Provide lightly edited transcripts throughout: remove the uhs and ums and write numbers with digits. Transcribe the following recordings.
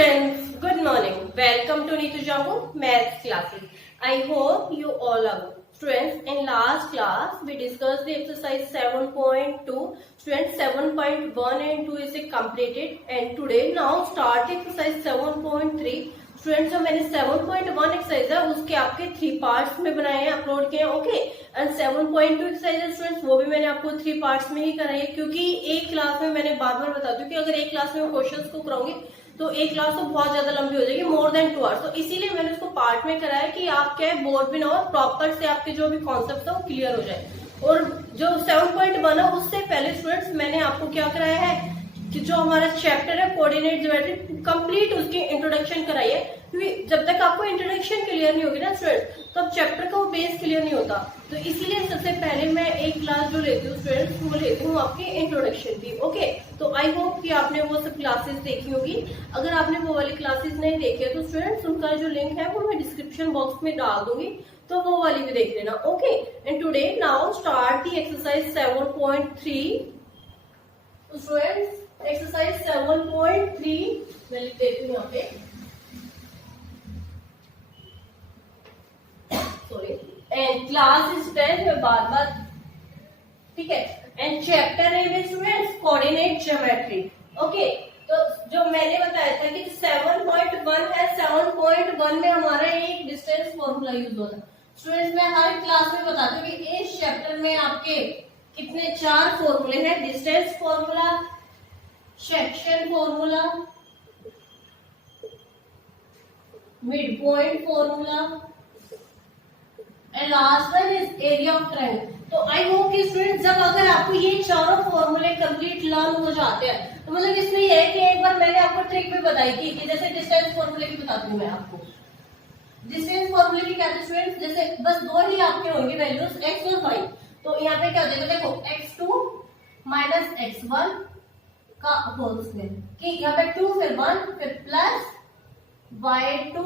students, good morning. Welcome to Neetu Jammu Maths classes. I hope you all are good. Students, in last class we discussed the exercise 7.2. Students, 7.1 and 2 is completed and today now start exercise 7.3. Students जो मैंने 7.1 exercise है उसके आपके 3 parts में बनाए हैं, upload किए हैं, ओके। एंड 7.2 एक्सरसाइज है स्टूडेंट्स, वो भी मैंने आपको 3 पार्ट्स में ही कराई है, क्योंकि एक क्लास में मैंने बार बार बता दूं कि अगर एक क्लास में क्वेश्चंस को कराऊंगी तो एक क्लास तो बहुत ज्यादा लंबी हो जाएगी, मोर देन 2 आवर्स। तो इसीलिए मैंने उसको पार्ट में कराया कि आप क्या बोर्ड भी ना हो, प्रॉपर से आपके जो भी कॉन्सेप्ट है वो क्लियर हो जाए। और जो 7.1 है उससे पहले स्टूडेंट्स मैंने आपको क्या कराया है कि जो हमारा चैप्टर है कोऑर्डिनेट ज्योमेट्री कंप्लीट उसकी इंट्रोडक्शन कराई है, क्योंकि जब तक आपको इंट्रोडक्शन क्लियर नहीं होगी ना स्टूडेंट तब चैप्टर का वो बेस क्लियर नहीं होता। तो इसीलिए सबसे पहले मैं एक क्लास जो लेती हूँ स्टूडेंट्स वो लेती हूँ आपकी इंट्रोडक्शन की, ओके। तो आई होप कि आपने वो सब क्लासेस देखी होगी। अगर आपने वो वाली क्लासेस नहीं देखी है तो स्टूडेंट्स उनका जो लिंक है वो मैं डिस्क्रिप्शन बॉक्स में डाल दूंगी, तो वो वाली भी देख लेना, okay. And today now start the exercise 7.3। Students exercise 7.3 मैं लिख देती हूँ यहाँ पे, सॉरी। एंड क्लास इज 10 में बार ठीक है। एंड चैप्टर है स्टूडेंट्स कोऑर्डिनेट ज्योमेट्री, ओके। तो जो मैंने बताया था कि 7.1 है, 7.1 में हमारा एक डिस्टेंस फॉर्मूला यूज होता है। स्टूडेंट्स मैं हर क्लास में बताती हूँ कि इस चैप्टर में आपके कितने 4 फॉर्मूले हैं, distance formula, section formula, mid point formula and last one is area of triangle. तो आई होप कि स्टूडेंट जब अगर आपको ये चारों फॉर्मूले कंप्लीट लर्न हो जाते हैं तो मतलब इसमें यह है कि एक बार मैंने आपको ट्रिक भी बताई थी कि जैसे डिस्टेंस फॉर्मूले की बताती हूँ मैं आपको। डिस्टेंस फॉर्मूले की कहते हैं स्टूडेंट, जैसे बस 2 ही आपके होंगे वैल्यूज x और y। तो यहाँ पे क्या हो जाएगा, देखो x2 माइनस x1 का होल स्क्वायर, कि यहाँ पे 2 फिर 1 फिर प्लस y2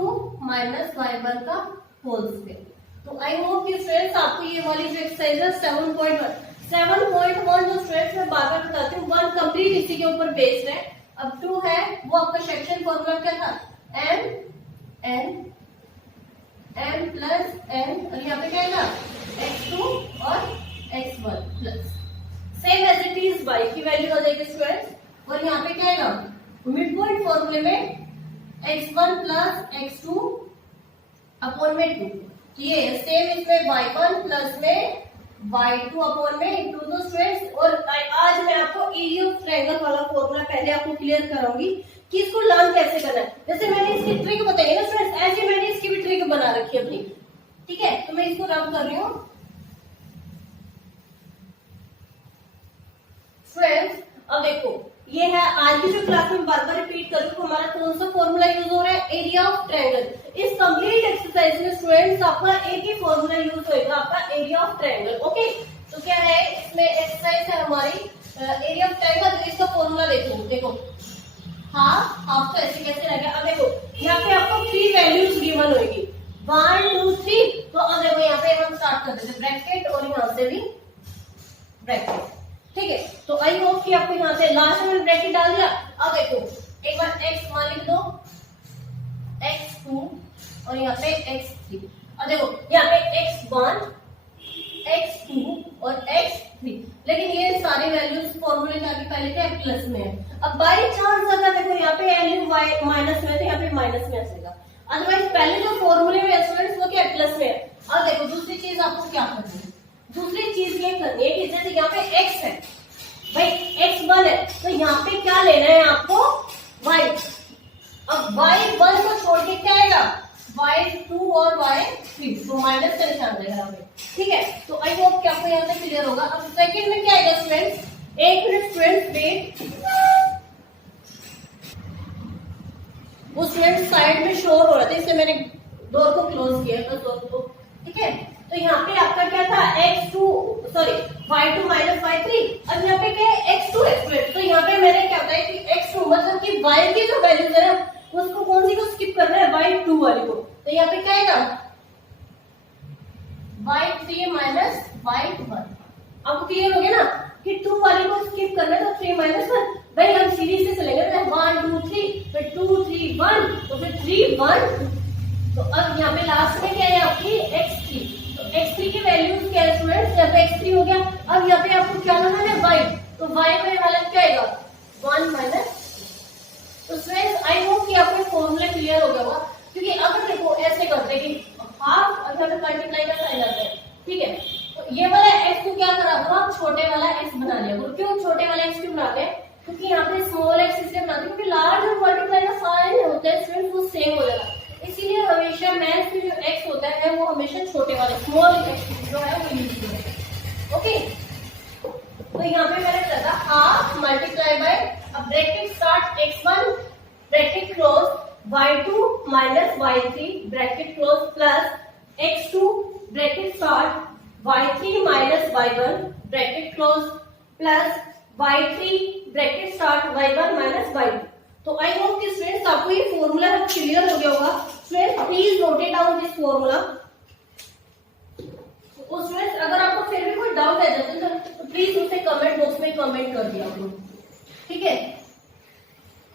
माइनस y1 का होल स्क्वायर। तो आई होप कि स्टूडेंट्स आपको ये वाली जो एक्सरसाइज है 7.1 जो स्टूडेंट्स मैं बार बार बताती हूँ 1 कंप्लीट इसी के ऊपर बेस्ड है। अब 2 है वो आपका सेक्शन फॉर्मूला क्या था, m प्लस n, और यहाँ पे क्या है ना x2 और x1 plus same as it is y की वैल्यू हो जाएगी स्टूडेंट्स। और यहाँ पे क्या है ना मिड पॉइंट फॉर्मूले में x1 प्लस x2 अपॉन में 2, ये सेम इसमें y1 प्लस में y2 अपॉन में इंटू दो स्टूडेंट्स। और आज मैं आपको एरिया ऑफ ट्रायंगल वाला फॉर्मूला पहले आपको क्लियर कराऊंगी कि इसको लर्न कैसे करना है। जैसे मैंने इसकी ट्रिक बताई है ना स्टूडेंट्स, ऐसे मैंने इसकी भी ट्रिक बना रखी है अपनी, ठीक है। तो मैं इसको रब कर रही हूँ स्टूडेंट्स। अब देखो ये है आज की जो क्लास में बार बार रिपीट कर रही हूँ, हमारा कौन सा फॉर्मूला यूज हो रहा है, एरिया ऑफ ट्रायंगल। इस कंप्लीट एक्सरसाइज में स्टूडेंट्स आपका एक ही फॉर्मूला यूज होगा, आपका एरिया ऑफ ट्रायंगल, ओके। तो क्या है इसमें एक्सरसाइज है हमारी एरिया ऑफ ट्रायंगल। तो इसका फॉर्मूला देखो हाफ तो ऐसे कैसे रहेगा। अब देखो यहाँ पे आपको 3 वैल्यूज गिवन होगी 1 2 3। तो अब देखो यहाँ पे हम स्टार्ट कर देते ब्रैकेट और यहाँ से भी ब्रैकेट, ठीक है। तो आई होप कि आपको यहाँ से लास्ट में ब्रैकेट डाल दिया। अब देखो एक बार x1 लिख दो, x2 और यहाँ पे x3। अब देखो यहाँ पे x1 x2 और x3, लेकिन ये सारे वैल्यूज फॉर्मूले में आगे पहले थे प्लस में है। अब बाई चांस अगर देखो यहाँ पे वैल्यू y माइनस में तो यहाँ पे माइनस में आएगा, अदरवाइज पहले जो फॉर्मूले में स्टूडेंट्स वो क्या प्लस में है। अब देखो दूसरी चीज आपको क्या करनी है, दूसरी चीज ये करनी है कि जैसे यहाँ पे x है भाई, x1 है तो यहाँ पे क्या लेना है आपको y। अब y1 को छोड़ के क्या आएगा y2 और y3, तो माइनस का निशान रहेगा यहाँ पे, ठीक है। तो आई होप कि आपको यहाँ से क्लियर होगा। अब सेकंड में क्या आएगा स्टूडेंट्स, एक मिनट स्टूडेंट्स वेट, वो स्टूडेंट साइड में शोर हो रहा था इसलिए मैंने डोर को क्लोज किया था डोर को, ठीक है। तो यहाँ पे आपका क्या था y2 माइनस y3। अब यहाँ पे क्या है x2 है, तो यहाँ पे मैंने क्या बताया कि x2 मतलब कि y की जो वैल्यू है ना उसको कौन सी को स्किप करना है, y2 वाली को। तो यहाँ पे क्या आएगा y3 माइनस y1। आपको क्लियर हो गया ना कि 2 वाली को स्किप करना है तो 3 माइनस 1। भाई हम सीरीज से चलेंगे तो 1 2 3, फिर 2 3 1, तो फिर 3 1 2। तो अब यहाँ पे लास्ट में क्या है आपकी x3, तो x3 की वैल्यूज क्या है स्टूडेंट्स, यहाँ पे x3 हो गया। अब यहाँ पे आपको क्या लगाना है y, तो y में वाला क्या आएगा 1 माइनस। तो स्टूडेंट्स आई होप कि आपको फॉर्मूला क्लियर हो गया होगा, क्योंकि अगर देखो ऐसे करते हैं कि हाफ और यहाँ पे मल्टीप्लाई का साइन आता है, ठीक है, तो ये वाला x को क्या करा हुआ छोटे वाला x बना लिया। तो क्यों छोटे वाला x क्यों बनाते हैं, क्योंकि यहाँ पे स्मॉल x इसलिए बनाते हैं क्योंकि लार्ज और मल्टीप्लाई का साइन होता है स्टूडेंट्स वो सेम हो जाएगा, इसीलिए हमेशा मैथ्स में जो x होता है वो हमेशा छोटे वाले स्मॉल x जो है वो यूज करते हैं। ओके, तो यहाँ पे मैंने कहा था हाफ मल्टीप्लाई बाय, अब bracket start x1 bracket close y2 minus y3 bracket close plus x2 bracket start y3 minus y1 bracket close plus y3 bracket start y1 minus y2। तो आई होप कि students आपको ये formula clear हो गया होगा। Students please note it down this formula. तो students अगर आपको फिर भी कोई डाउट है तो प्लीज उसे कमेंट बॉक्स में कमेंट कर दिया करो, ठीक है,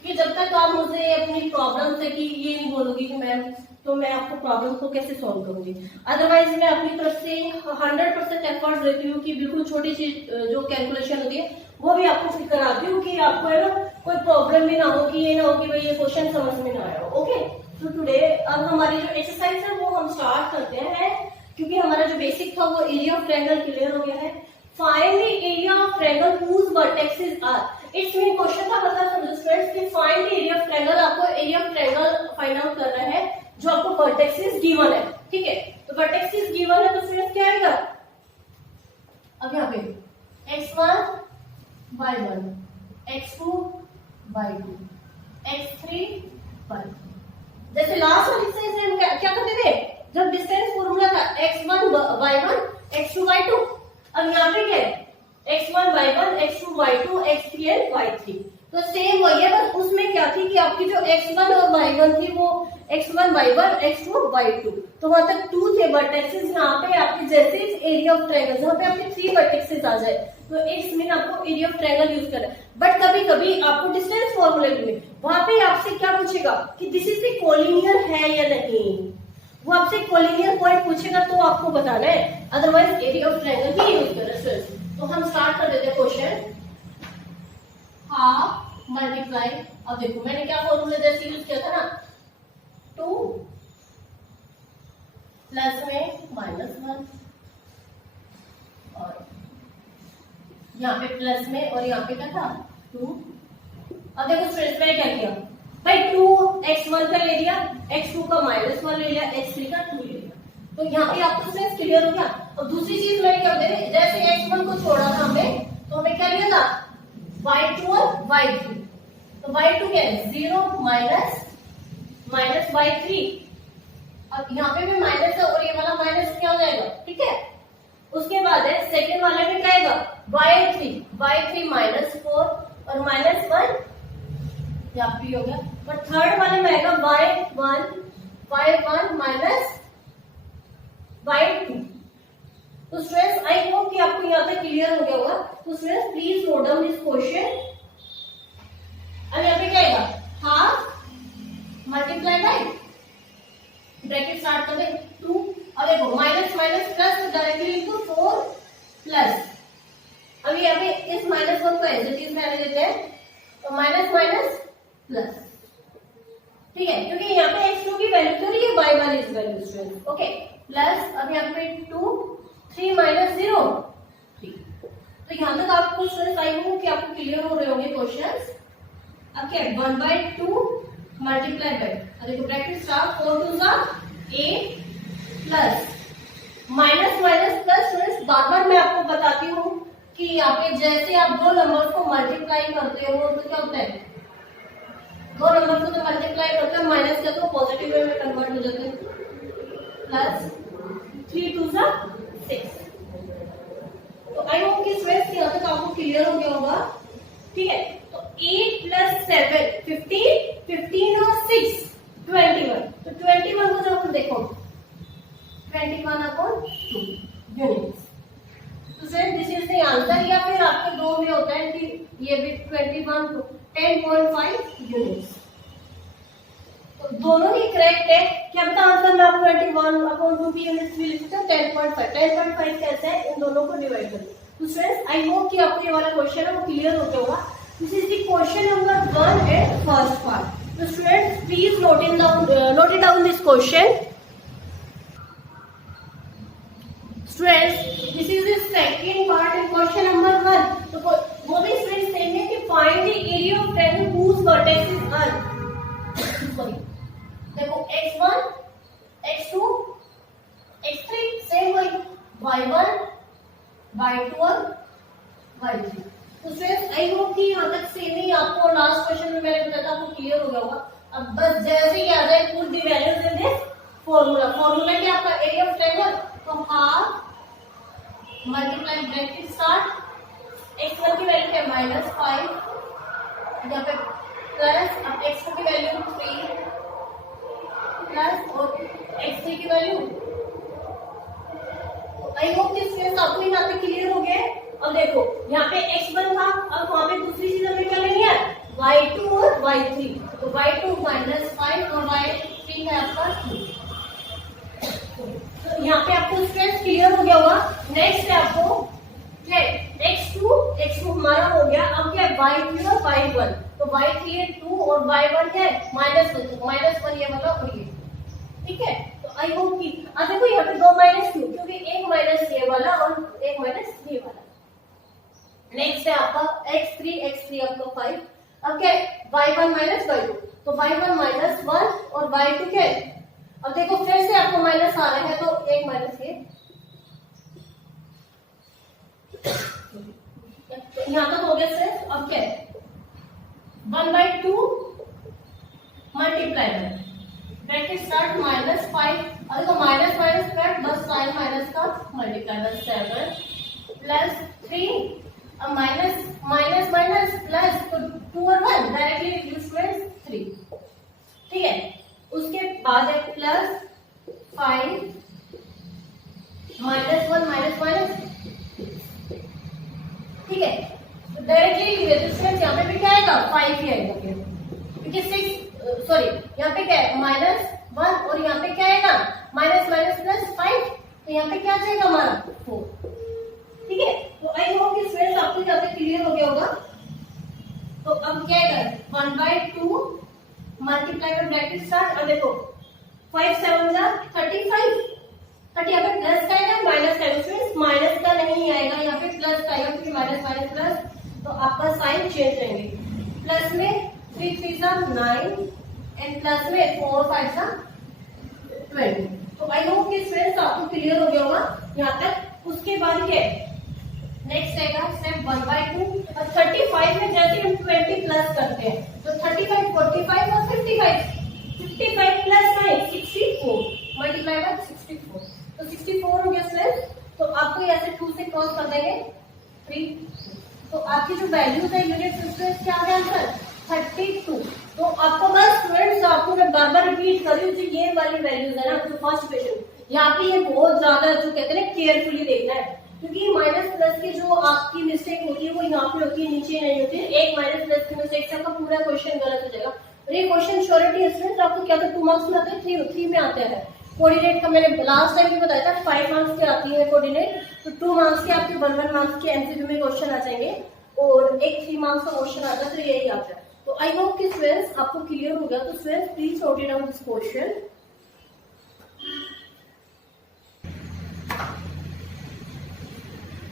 कि जब तक आप मुझे अपनी प्रॉब्लम से कि ये नहीं बोलोगी कि मैम तो मैं आपको प्रॉब्लम को कैसे सॉल्व करूंगी। अदरवाइज मैं अपनी तरफ से 100% एफर्ट्स देती हूँ कि बिल्कुल छोटी चीज जो कैलकुलेशन होती है वो भी आपको फिर कराती हूँ कि आपको है ना कोई प्रॉब्लम भी ना हो, कि ये ना हो कि भाई ये क्वेश्चन समझ में ना आया हो। ओके, तो टुडे अब हमारी जो एक्सरसाइज है वो हम स्टार्ट करते हैं, क्योंकि हमारा जो बेसिक था वो एरिया ऑफ ट्रायंगल क्लियर हो गया है। Find the area of triangle whose vertexes are. It's mean question था मतलब समझो स्टूडेंट्स कि find the area of triangle, आपको area of triangle find out करना है जो आपको वर्टेक्सेस गिवन है, ठीक है। तो वर्टेक्सेस गिवन है तो स्टूडेंट्स क्या आएगा, अब यहाँ पे x1 y1 x2 y2 x3 y3। जैसे लास्ट वाली एक्सरसाइज में हम क्या करते थे, जब डिस्टेंस फॉर्मूला था x1 y1 x2 y2, अब यहाँ पे क्या है x1 y1 x2 y2 x3 and y3। तो सेम वही है, बस उसमें क्या थी कि आपकी जो x1 और y1 थी वो x1 y1 x2 y2, तो वहां तक 2 थे वर्टेक्सेस। यहाँ पे आपके जैसे एरिया ऑफ ट्रायंगल जहाँ पे आपके 3 वर्टेक्सेस आ जाए तो इट्स मीन आपको एरिया ऑफ ट्रायंगल यूज करना है। बट कभी कभी आपको डिस्टेंस फॉर्मूले में वहां पे आपसे क्या पूछेगा कि दिस इज द कोलिनियर है या नहीं, वो आपसे कोलिनियर पॉइंट पूछेगा तो आपको बताना है, otherwise area of triangle he use करना है। तो हम स्टार्ट कर देते हैं क्वेश्चन। हाफ मल्टीप्लाई, अब देखो मैंने क्या फॉर्मूला जैसे यूज किया था ना, 2 प्लस में -1 और यहाँ पे प्लस में और यहाँ पे क्या था 2। अब देखो स्टूडेंट्स मैंने क्या किया भाई 2x1 का ले लिया, x2 का -1 ले लिया, x3 का 2 ले लिया, तो यहाँ पे आपको स्टूडेंट्स क्लियर हो गया। और दूसरी चीज मैंने क्या बताया, जैसे x1 को छोड़ा था हमें तो हमें क्या लिया था y2 और y3, तो y2 क्या है 0 माइनस y3। अब यहाँ पे भी माइनस है और ये वाला माइनस क्या हो जाएगा, ठीक है। उसके बाद है सेकेंड वाले में क्या आएगा y3 -4 और -1 यहाँ पे हो गया, और थर्ड वाले में आएगा y1 माइनस y2। तो स्टूडेंट्स आई होप कि आपको यहाँ तक क्लियर हो गया होगा। तो students please note down this question. अब यहाँ पे क्या आएगा half multiply by bracket start कर दे 2, अब देखो माइनस माइनस प्लस तो डायरेक्टली लिखो 4 प्लस, अब यहाँ पे इस -1 को एज इट इज रहने देते हैं, तो माइनस माइनस प्लस, ठीक है, क्योंकि यहाँ पे x2 की वैल्यू तो नहीं है y1 is value student, okay, plus अब यहाँ पे 2 3 माइनस 0 3। तो यहाँ तक आपको स्टूडेंट्स आई हूँ कि आपको क्लियर हो रहे होंगे क्वेश्चंस। अब क्या 1/2 मल्टीप्लाई बाय, देखो bracket start 4 2 8 plus minus minus plus. Students बार बार मैं आपको बताती हूँ कि यहाँ पे जैसे आप दो नंबर को मल्टीप्लाई करते हो तो क्या होता है, दो नंबर को तो मल्टीप्लाई करते हैं माइनस का तो पॉजिटिव वे में कन्वर्ट हो जाते हैं, प्लस 3 2 6। तो आई होप कि स्टूडेंट्स यहाँ तक आपको क्लियर हो गया होगा, ठीक है। तो 8 प्लस 7 15 और 6 21, तो 21 को जब हम देखो 21/2 यूनिट्स, तो friend this is the answer. या फिर आपके दो में होता है कि ये भी 21 तो 10.5 यूनिट्स। तो दोनों ही करेक्ट है। क्या पता आंसर में आप 21/2 की यूनिट्स भी लिख सकते हो। 10.5 कैसे है, इन दोनों को डिवाइड करिए। तो स्टूडेंट्स आई होप कि आपको ये वाला क्वेश्चन है वो क्लियर हो गया होगा। This is the question number 1 and first part. तो students please note it down this question. Students this is the second part in question number 1। तो वो भी स्टूडेंट्स सेम है कि find the area of triangle whose vertex is sorry देखो x1 x2 x3 same वही y1 y2 और y3। तो friends I hope कि यहाँ तक सेम ही आपको लास्ट क्वेश्चन में मैंने बताया था आपको क्लियर हो गया होगा। अब बस जैसे ही आ जाए put the values in this formula. Formula क्या आपका एरिया ऑफ ट्रायंगल, तो half multiply bracket start x1 की वैल्यू है -5, यहाँ पे प्लस अब x2 की वैल्यू 3 प्लस और x3 की वैल्यू। आई होप कि स्टूडेंट्स आपको यहाँ पे क्लियर हो गया। अब देखो यहाँ पे x1 था, अब वहां पे दूसरी चीज हमें क्या लेनी है, y2 और y3। तो y2 -5 और y3 है आपका 2। तो यहाँ पे आपको स्टूडेंट्स क्लियर हो गया होगा। नेक्स्ट है आपको क्या, x2 हमारा हो गया। अब क्या है y3 और y1। तो y3 है 2 और y1 है -1, तो -1 ये वाला और ये, ठीक है। तो आई होप कि अब देखो यहाँ पे 2 -2 क्योंकि एक माइनस ये वाला और एक माइनस ये वाला। नेक्स्ट है आपका x3 आपका 5। अब क्या है y1 y2, तो y1 -1 और y2 क्या है, अब देखो फिर से आपको माइनस आ रहा है तो एक माइनस ये, तो यहाँ तक हो गया सिर्फ। अब क्या है 1/2 मल्टीप्लाई ब्रैकेट स्टार्ट -5, और देखो माइनस माइनस कट, बस साइन माइनस का मल्टीप्लाई बस 7 प्लस 3, अब माइनस माइनस माइनस प्लस, तो 2 और 1 डायरेक्टली रिड्यूस 3, ठीक है। उसके बाद है प्लस 5 -1 माइनस, ठीक है। तो डायरेक्टली रेजिस्टेंस यहाँ पे भी क्या आएगा 5 ही आएगा, क्योंकि 6 सॉरी यहाँ पे क्या है -1 और यहाँ पे क्या आएगा माइनस माइनस प्लस 5, तो यहाँ पे क्या जाएगा हमारा 4, ठीक है। तो आई होप कि स्टूडेंट्स आपको यहाँ पे क्लियर हो गया होगा। तो अब क्या आएगा 1/2 मल्टीप्लाई कर ब्रैकेट स्टार्ट। अब देखो 5 7 जा 35, 30 यहाँ पे प्लस का आएगा माइनस का आएगा, माइनस का नहीं आएगा यहाँ पे प्लस का आएगा, क्योंकि माइनस माइनस प्लस, तो आपका साइन चेंज रहेंगे। प्लस में 3 3 9 एंड प्लस में 4 5 20। तो आई होप कि स्टूडेंट्स आपको क्लियर हो गया होगा यहाँ तक। उसके बाद क्या है नेक्स्ट आएगा स्टेप 1/2 और 35 में जैसे हम 20 प्लस करते हैं तो 35 45 और 55 प्लस 9 64 मल्टीप्लाई बाय 64, तो 64 हो गया स्टूडेंट्स। तो आपको ऐसे 2 से क्रॉस कर देंगे 3, तो आपकी जो वैल्यूज है यूनिट सिस्टम क्या है आंसर 32। तो आपको बस स्टूडेंट्स आपको मैं बार बार रिपीट कर रही हूँ, जो ये वाली वैल्यूज है ना, जो फर्स्ट क्वेश्चन यहाँ पे ये बहुत ज्यादा जो कहते हैं केयरफुली देखना है, क्योंकि माइनस प्लस की जो आपकी मिस्टेक होती है वो यहाँ पे होती है, नीचे नहीं होती है। एक माइनस प्लस की मिस्टेक से आपका पूरा क्वेश्चन गलत हो जाएगा। और ये क्वेश्चन श्योरिटी स्टूडेंट आपको क्या था 2 मार्क्स में आते हैं, 3 में आते हैं। कोऑर्डिनेट का मैंने लास्ट टाइम भी बताया था 5 मार्क्स की आती है कोऑर्डिनेट, तो 2 मार्क्स के आपके 1 मार्क्स के एमसीक्यू में क्वेश्चन आ जाएंगे और एक 3 मार्क्स का क्वेश्चन आता है, तो यही आता है। तो आई होप कि स्टूडेंट्स आपको क्लियर हो गया। तो students please note it down this question.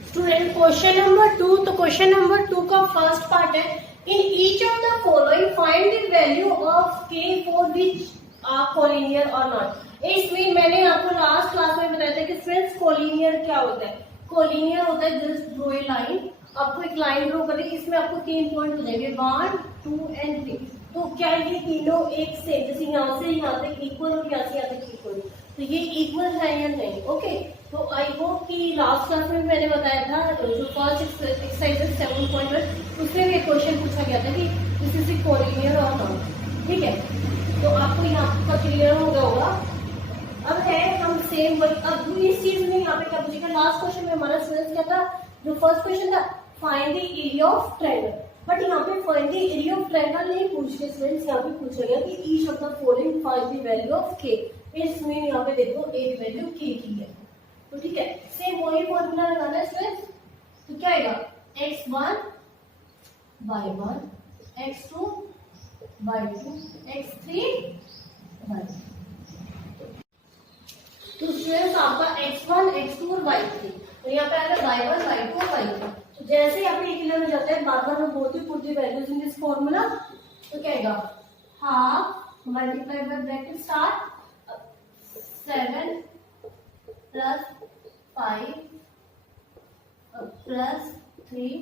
Student question number 2, तो क्वेश्चन नंबर 2 का फर्स्ट पार्ट है in each of the following find the value of k for which are collinear और not. इसमें मैंने आपको लास्ट क्लास में बताया था कि फ्रेंड्स कोलिनियर क्या होता है। कोलिनियर होता है जस्ट ड्रॉ ए लाइन, आपको एक लाइन ड्रॉ करनी, इसमें आपको 3 पॉइंट हो जाएंगे 1 2 एंड 3। तो क्या ये तीनों एक से जैसे यहाँ से यहाँ तक इक्वल और यहाँ से यहाँ तक इक्वल, तो ये इक्वल है या नहीं। ओके, तो आई होप कि लास्ट क्लास में मैंने बताया था जो फर्स्ट एक्सरसाइज 7.1 उसमें भी एक क्वेश्चन पूछा गया था कि दिस इज कोलिनियर और नॉट, ठीक है। तो आपको यहाँ पर क्लियर हो गया होगा। अब है हम सेम अब इस चीज में यहाँ पे क्या पूछेगा, लास्ट क्वेश्चन में हमारा स्टूडेंट क्या था, जो फर्स्ट क्वेश्चन था find the area of triangle. But यहाँ पे find the area of triangle नहीं पूछ रहे स्टूडेंट्स, यहाँ पे पूछा गया कि each of the following find the value of के। इसमें यहाँ पे देखो एक वैल्यू के की है, तो ठीक है सेम वही फॉर्मूला लगाना है स्टूडेंट्स। तो क्या आएगा x1 y1 x2 y2 x3 y3। तो स्टूडेंट्स आपका x1 x2 और y3, तो यहाँ पे आएगा y1 y2 और y3। तो जैसे ही आपने क्लियर हो जाता है बार बार मैं बोलती put the values in this formula, तो क्या आएगा half multiply by bracket start 7 plus 5 plus 3।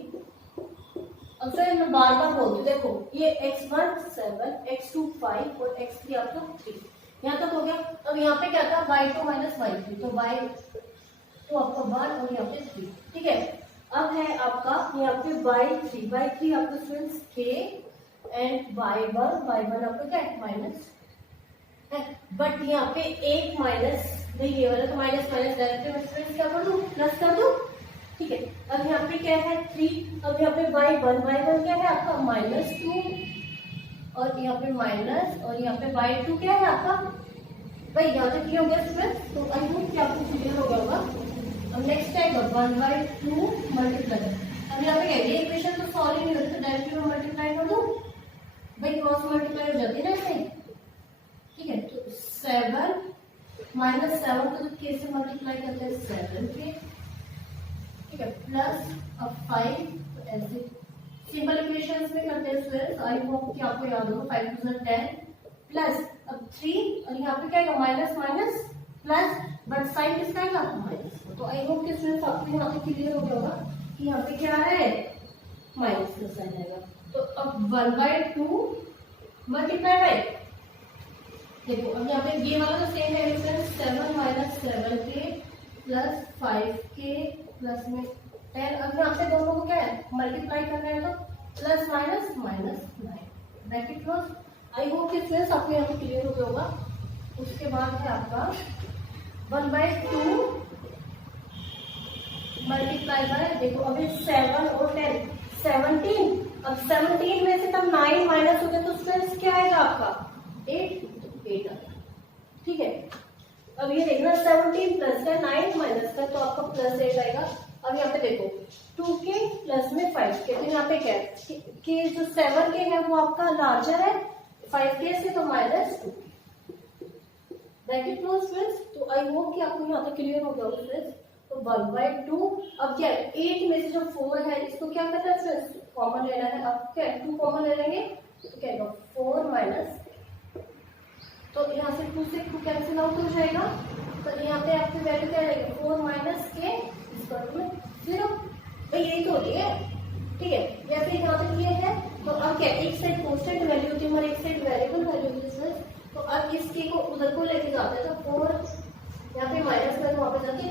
अब फिर मैं बार बार बोलती हूँ, देखो ये x1 7 x2 5 और x3 आपका 3, यहाँ तक हो गया। अब यहाँ पे क्या था y2 माइनस y3, तो y2 आपका 1 और यहाँ पे 3, ठीक है। अब है आपका यहाँ पे y3 आपका स्टूडेंट्स k एंड y1 आपका क्या है माइनस है, बट यहाँ पे एक माइनस नहीं ये वाला, तो माइनस माइनस डायरेक्टली मैं स्टूडेंट्स क्या कर दूं प्लस कर दूं, ठीक है। अब यहाँ पे क्या है 3, अब यहाँ पे y1 क्या है आपका -2 और यहाँ पे माइनस, और यहाँ पे y2 क्या है आपका भाई यहाँ तक क्लियर हो गया स्टूडेंट्स। तो आई होप कि आपको क्लियर हो गया होगा। अब नेक्स्ट आएगा 1/2 मल्टीप्लाई। अब यहाँ पे ये इक्वेशन तो सॉल्व नहीं होती, तो डायरेक्टली मैं मल्टीप्लाई कर दूं भाई, क्रॉस मल्टीप्लाई हो जाती है ना ऐसे, ठीक है। तो 7 माइनस 7 को जब के से मल्टीप्लाई करते हैं 7k, ठीक है, प्लस अब 5, तो ऐसे सिंपल इक्वेशंस में करते हैं स्टूडेंट्स। आई होप कि आपको याद होगा 5 2 10 प्लस अब 3 और यहाँ पे क्या है minus minus plus, but sign किसका आएगा माइनस। तो आई होप कि स्टूडेंट्स आपको यहाँ पे क्लियर हो गया होगा कि यहाँ पे क्या है माइनस का साइन आएगा। तो अब 1/2 मल्टीप्लाई बाय, देखो अब यहाँ पे ये वाला तो सेम है friends, 7 minus 7k plus 5k plus में 10। अब यहाँ पे दोनों को क्या है मल्टीप्लाई कर रहे हैं, तो plus minus minus 9 bracket close. आई होप कि फ्रेंड्स आपको यहाँ पे क्लियर हो गया होगा। उसके बाद है आपका 1/2 मल्टीप्लाई बाय, देखो अभी 7 और 10 17, अब 17 में से तब 9 माइनस हो गया, तो फ्रेंड्स क्या आएगा आपका 8 आएगा, ठीक है। अब ये देखना 17 प्लस का 9 माइनस का, तो आपका प्लस 8 आएगा। अब यहाँ पे देखो 2k प्लस में 5k, तो यहाँ पे क्या है कि जो 7k है वो आपका लार्जर है 5k से, तो -2 ब्रैकेट क्लोज फ्रेंड्स। तो आई होप कि आपको यहाँ तक क्लियर हो गया होगा फ्रेंड्स। तो 1/2, अब क्या है 8 में से जो 4 है इसको क्या करना है फ्रेंड्स कॉमन लेना है। अब क्या है 2 कॉमन ले लेंगे, तो क्या होगा 4 माइनस, तो यहाँ से 2 से 2 कैंसिल आउट हो जाएगा, तो यहाँ पे आपकी वैल्यू क्या रहेगी 4 माइनस के में 0, भाई यही तो होती है, ठीक है। जैसे यहाँ तक ये है, तो अब क्या एक साइड कांस्टेंट वैल्यू होती है और एक साइड वेरिएबल वैल्यू होती है, तो अब इस के को उधर को लेके जाते हैं, तो 4 यहाँ पे माइनस कर वहाँ पे जाके,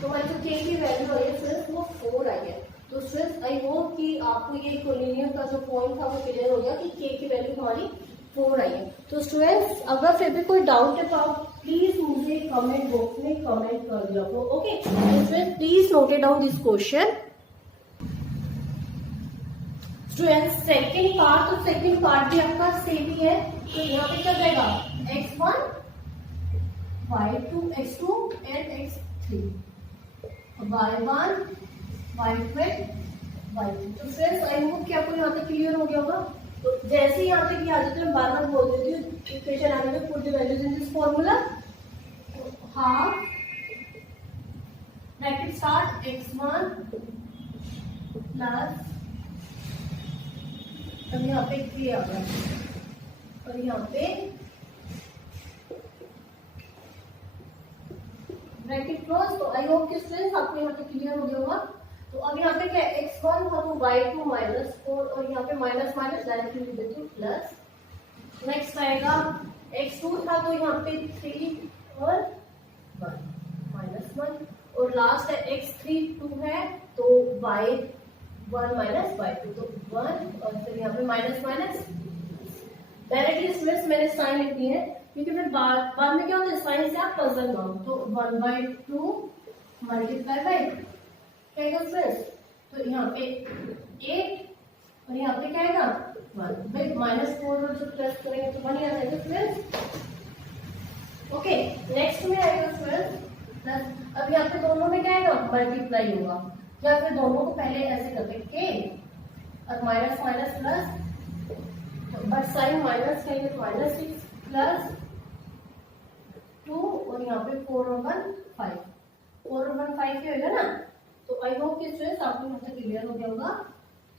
तो हमारी जो के की वैल्यू आई है फ्रेंड्स वो 4 आई है। तो फ्रेंड्स आई होप कि आपको ये कोलिनियर का जो पॉइंट था वो क्लियर हो गया कि के की वैल्यू हमारी 4 आई है। तो स्टूडेंट्स अगर फिर भी कोई डाउट है तो आप प्लीज मुझे कमेंट बॉक्स में कमेंट कर दिया करो, okay. Students please note it down this question. Students second part, तो सेकंड पार्ट भी आपका सेम ही है, तो यहाँ पे क्या जाएगा x1 y2 x2 and x3 y1 y2 y3। तो फ्रेंड्स आई होप कि आपको यहाँ तक क्लियर हो गया होगा। तो जैसे ही यहाँ तक आ जाते हैं बार बार बोल देती हूँ इक्वेशन आने में put the values in this formula, half bracket start x1 plus, अब यहाँ पे 3 आ गया और यहाँ पे ब्रैकेट क्लोज। तो आई होप कि स्टूडेंट्स आपको यहाँ पे क्लियर हो गया होगा। तो अब यहाँ पे क्या x1 था तो y2 -4 और यहाँ पे माइनस माइनस डायरेक्टली लिख देती हूँ प्लस। नेक्स्ट आएगा x2 था तो यहाँ पे 3 और 1 -1 और लास्ट है x3 2 है तो y1 माइनस y2 तो 1 और फिर यहाँ पे माइनस माइनस डायरेक्टली स्टूडेंट्स मैंने साइन लिख दी है क्योंकि फिर बाद में क्या होता है साइन से आप पजल ना हो। तो 1/2 मल्टीप्लाई बाय क्या स्टूडेंट्स, तो यहाँ पे 8 और यहाँ पे क्या आएगा 1। भाई -4 और जब प्लस करेंगे तो 1 ही आ जाएगा स्टूडेंट्स। ओके, नेक्स्ट में आएगा स्टूडेंट्स प्लस। अब यहाँ पे दोनों में क्या आएगा मल्टीप्लाई होगा, या फिर दोनों को पहले ऐसे करते के और minus minus plus, but sign minus करेंगे तो -6 प्लस 2 और यहाँ पे 4 और 1 5, 4 और 1 5 ही होगा ना। तो आई होप कि स्टूडेंट्स आपको यहाँ तक क्लियर हो गया होगा।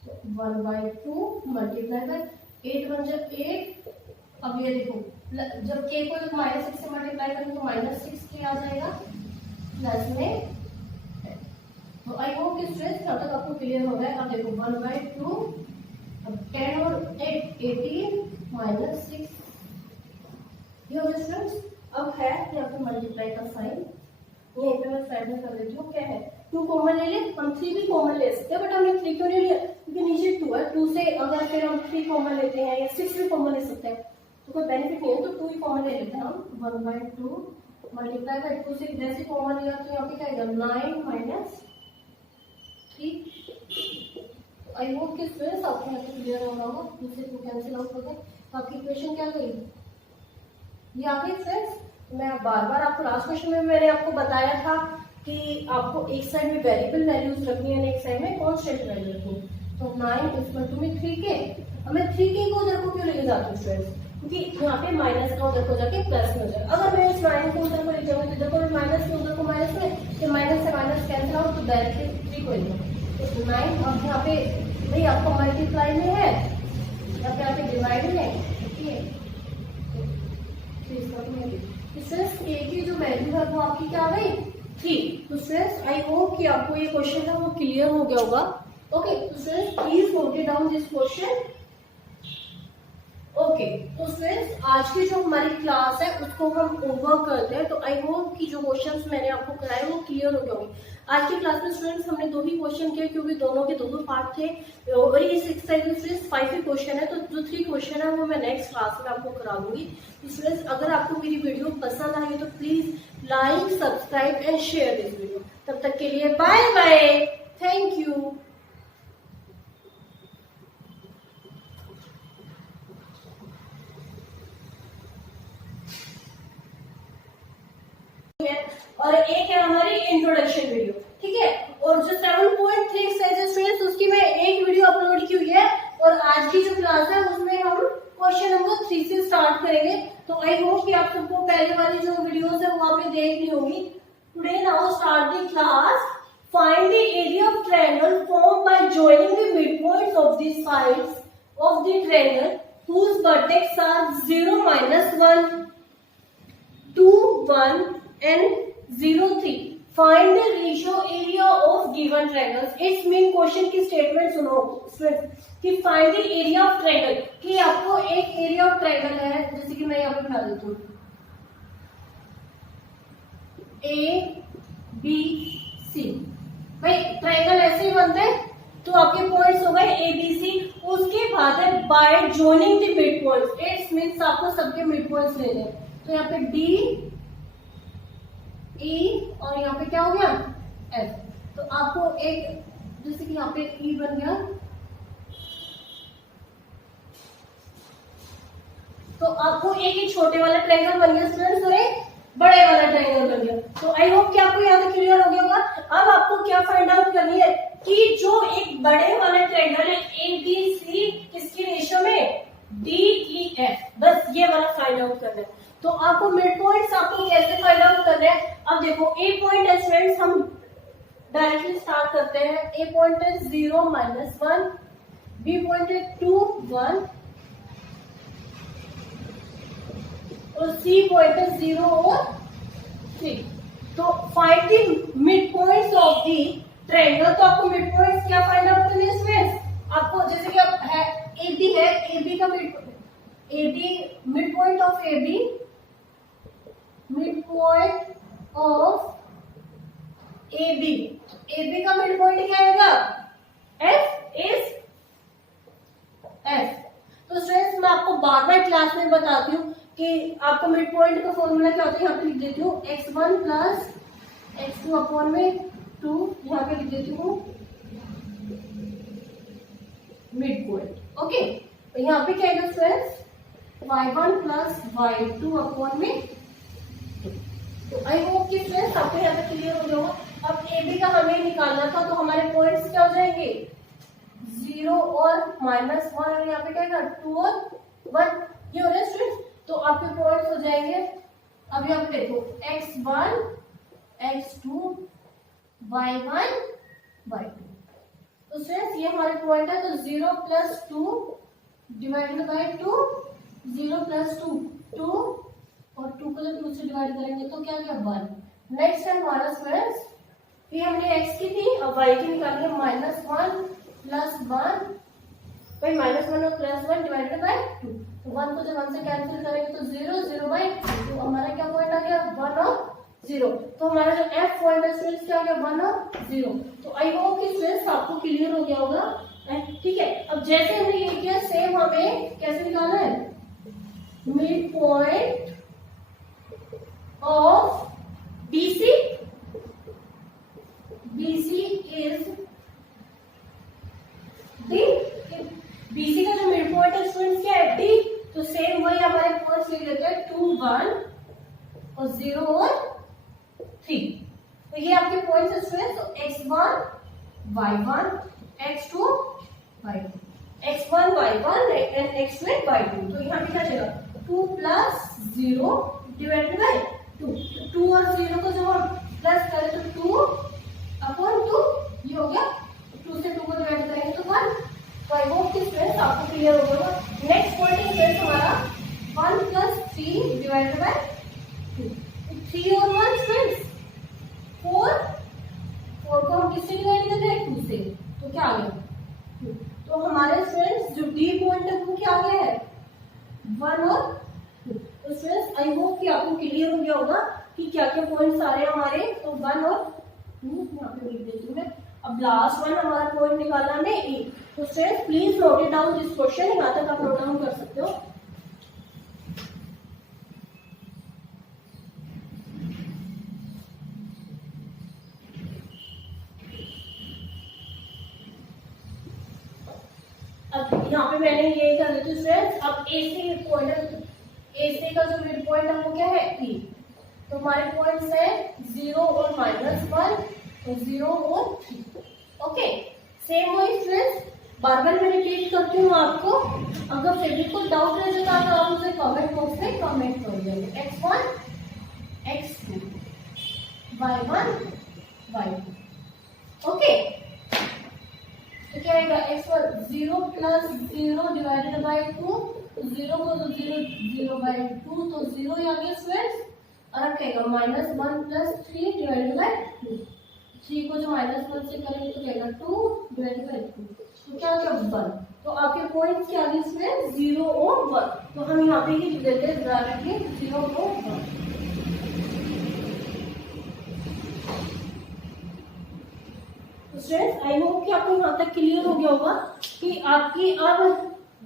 तो 1/2 मल्टीप्लाई बाय 8 1 जब 8, अब ये देखो जब के को -6 से मल्टीप्लाई करेंगे तो -6 के आ जाएगा प्लस में। तो आई होप कि स्टूडेंट्स यहाँ तक आपको क्लियर हो गया। अब देखो 1/2, अब 10 और 8 18 -6 ये हो गया स्टूडेंट्स। अब है यहाँ पे मल्टीप्लाई का साइन, यहीं पे मैं साइड में कर देती हूँ। क्या है 2 कॉमन ले ले, हम 3 भी कॉमन ले सकते हैं, बट हमने 3 क्यों नहीं लिया क्योंकि नीचे 2 है। 2 से अगर फिर हम 3 कॉमन लेते हैं या 6 भी कॉमन ले सकते हैं तो कोई बेनिफिट नहीं है, तो 2 ही कॉमन ले लेते हैं हम। 1/2 मल्टीप्लाई बाय 2 से जैसे कॉमन लिया तो यहाँ पे क्या आएगा 9 -3। आई होप कि स्टूडेंट्स आपको यहाँ पे क्लियर हो रहा होगा। 2 से 2 कैंसिल आउट हो गए, तो आपकी इक्वेशन क्या गई ये आ गई फ्रेंड्स। मैं बार बार आपको लास्ट क्वेश्चन में मैंने आपको बताया था कि आपको एक साइड में वेरिएबल वैल्यूज रखनी है, एक साइड में कांस्टेंट वैल्यू रखनी है। तो 9 = 3k, हमें 3k को उधर को क्यों लेके जाती हूँ स्टूडेंट्स, क्योंकि यहाँ पे माइनस का उधर को जाके प्लस में हो जाएगा। अगर मैं इस 9 को उधर को ले जाऊंगी तो इधर को माइनस में, उधर को माइनस में, तो माइनस से माइनस कैंसिल आउट तो डायरेक्टली 3 को लेंगे। तो 9 अब यहाँ पे भाई आपको मल्टीप्लाई में है या फिर यहाँ पे डिवाइड में है, ठीक है। स्टूडेंट्स ए की जो वैल्यू है वो आपकी क्या गई 3। तो स्टूडेंट्स आई होप कि आपको ये क्वेश्चन है वो क्लियर हो गया होगा। ओके, तो students please note it down this question. Okay, तो स्टूडेंट्स आज की जो हमारी क्लास है उसको हम ओवर करते हैं। तो आई होप कि जो क्वेश्चंस मैंने आपको कराए वो क्लियर हो गए होंगे। आज की क्लास में स्टूडेंट्स हमने 2 ही क्वेश्चन किए क्योंकि दोनों के 2 पार्ट थे और इस एक्सरसाइज में स्टूडेंट्स 5 ही क्वेश्चन है। तो जो 3 क्वेश्चन है वो मैं नेक्स्ट क्लास में आपको करा दूंगी। स्टूडेंट्स अगर आपको मेरी वीडियो पसंद आई तो please like, subscribe and share this video. तब तक के लिए बाय बाय, थैंक यू। और एक है हमारी इंट्रोडक्शन वीडियो, ठीक है। और जो 7.3 एक्सरसाइज स्टूडेंट्स उसकी मैं एक वीडियो अपलोड की हुई है और आज की जो क्लास है उसमें हम क्वेश्चन नंबर 3 से स्टार्ट करेंगे। तो आई होप कि आप सबको पहले वाली जो वीडियोस है वो आपने देख ली होंगी। Today now start the class. Find the area of triangle form by joining the mid points of the sides of the triangle whose vertex are 0 -1 2 1 and 0 3। Find the ratio area of given triangles. It's mean question की statement सुनो कि find the area of triangle, कि आपको एक area of triangle है, जैसे कि मैं यहाँ पे बना देती हूँ ABC। भाई ट्रायंगल ऐसे ही बनते हैं, तो आपके पॉइंट्स हो गए ABC। उसके बाद है bye joining the mid points. It's means आपको सबके मिड पॉइंट्स लेने हैं। तो यहाँ पे D E और यहाँ पे क्या हो गया F। तो आपको एक जैसे कि यहाँ पे E बन गया, तो आपको एक छोटे वाला ट्रायंगल बन गया स्टूडेंट्स और एक बड़े वाला ट्रायंगल बन गया। तो आई होप कि आपको यहाँ तक क्लियर हो गया होगा। अब आपको क्या फाइंड आउट करनी है कि जो एक बड़े वाला ट्रायंगल है ABC किसकी रेशियो में DEF, बस ये वाला फाइंड आउट करना है। तो आपको मिड पॉइंट्स आपको कैसे फाइंड आउट करना है। अब देखो A पॉइंट है स्टूडेंट्स, हम डायरेक्टली स्टार्ट करते हैं। A पॉइंट है 0 -1, B पॉइंट है 2 1 और C पॉइंट है 0 और 3। तो find the mid points of the triangle. तो आपको मिड पॉइंट्स क्या फाइंड आउट करने हैं स्टूडेंट्स। आपको जैसे कि अब है AB है, AB का mid point of AB, mid point of AB, AB का मिड पॉइंट क्या आएगा F इज F। तो स्टूडेंट्स मैं आपको बार बार क्लास में बताती हूँ कि आपको मिड पॉइंट का फॉर्मूला क्या होता है। यहाँ पे लिख देती हूँ x1 + x2/2, यहाँ पे लिख देती हूँ मिड पॉइंट। ओके, तो यहाँ पे क्या आएगा students, y1 plus y2 upon में 2। तो आई होप कि स्टूडेंट्स आपको यहाँ पे क्लियर हो जाएगा। अब ए बी का हमें निकालना था, तो हमारे पॉइंट्स क्या हो जाएंगे, 0 और -1, और यहाँ पे क्या आएगा 2 और 1, ये हो रहा है स्टूडेंट्स। तो आपके पॉइंट्स हो जाएंगे, अब यहाँ पे देखो x1 x2 y1 y2। तो स्टूडेंट्स ये हमारे पॉइंट है, तो 0 प्लस 2 डिवाइडेड बाय 2, 0 प्लस 2 2, और 2 को जब 2 से डिवाइड करेंगे तो क्या गया 1। नेक्स्ट है हमारा स्टूडेंट्स, ये हमने x की थी, अब y की निकालनी है, -1 प्लस 1 भाई, -1 और +1 डिवाइडेड बाय 2। तो 1 को जब 1 से कैंसिल करेंगे तो 0 0 बाय 2, तो हमारा क्या पॉइंट आ गया 1 और 0। तो हमारा जो f पॉइंट है स्टूडेंट्स क्या आ गया 1 और 0। तो आई होप कि स्टूडेंट्स आपको क्लियर हो गया होगा, ठीक है। अब जैसे हमने ये किया, सेम हमें कैसे निकालना है, mid point of BC is D। BC का जो मिड पॉइंट है स्टूडेंट्स क्या है, D। तो सेम वही हमारे पॉइंट्स लिख लेते हैं, 2 1 और 0 और 3। तो ये आपके पॉइंट्स है स्टूडेंट्स। तो x1 y1 x2 y2, x1 y1 and x2 y2। तो यहाँ पे क्या चलेगा 2 प्लस 0 डिवाइडेड बाय 2। 2 और 0 को जब हम प्लस करें तो 2 अपॉन 2, ये हो गया, 2 से 2 को डिवाइड करेंगे तो 1। तो आई होप कि स्टूडेंट्स आपको क्लियर हो गया। नेक्स्ट पॉइंट है स्टूडेंट्स हमारा 1 प्लस 3 डिवाइडेड बाय 2। 3 और 1 स्टूडेंट्स 4, 4 को हम किससे डिवाइड करते हैं 2 से, तो क्या आ गया 2। तो हमारे स्टूडेंट्स जो डी पॉइंट है वो क्या आ गया है 1 और 2। तो स्टूडेंट्स आई होप कि आपको क्लियर हो गया होगा कि क्या क्या पॉइंट्स आ रहे हैं हमारे। तो 1 और 2 यहाँ पे लिख देती हूँ मैं। अब लास्ट वन हमारा पॉइंट निकालना है ए। तो students please note it down this question, यहाँ तक आप नोट डाउन कर सकते हो। अब यहाँ पे मैंने ये कर दी थी स्टूडेंट्स। अब ए से पॉइंट, ए से का जो मिड पॉइंट है वो क्या है E। तो हमारे पॉइंट्स है 0 और -1, तो 0 और 3। ओके, सेम वही स्टूडेंट्स, बार बार मैं रिपीट करती हूँ आपको। अगर फिर भी कोई डाउट रह जाता है तो आप मुझे कमेंट बॉक्स में कमेंट कर देंगे। x1 x2 y1 y2। Okay, तो क्या आएगा x1 0 प्लस 0 डिवाइडेड बाय 2, तो 0 को तो 0 0 बाय 2, तो 0 ही आ गया स्टूडेंट्स। और अब क्या आएगा -1 प्लस 3 डिवाइडेड बाय 2। 3 को जो -1 से करेंगे तो क्या आएगा 2 डिवाइडेड बाय 2, तो क्या आ गया 1। तो आपके पॉइंट्स क्या आ गए इसमें 0 और 1। तो हम यहाँ पे ही लिख देते हैं डायरेक्टली 0 और 1। स्टूडेंट्स आई होप कि आपको यहाँ तक क्लियर हो गया होगा कि आपकी अब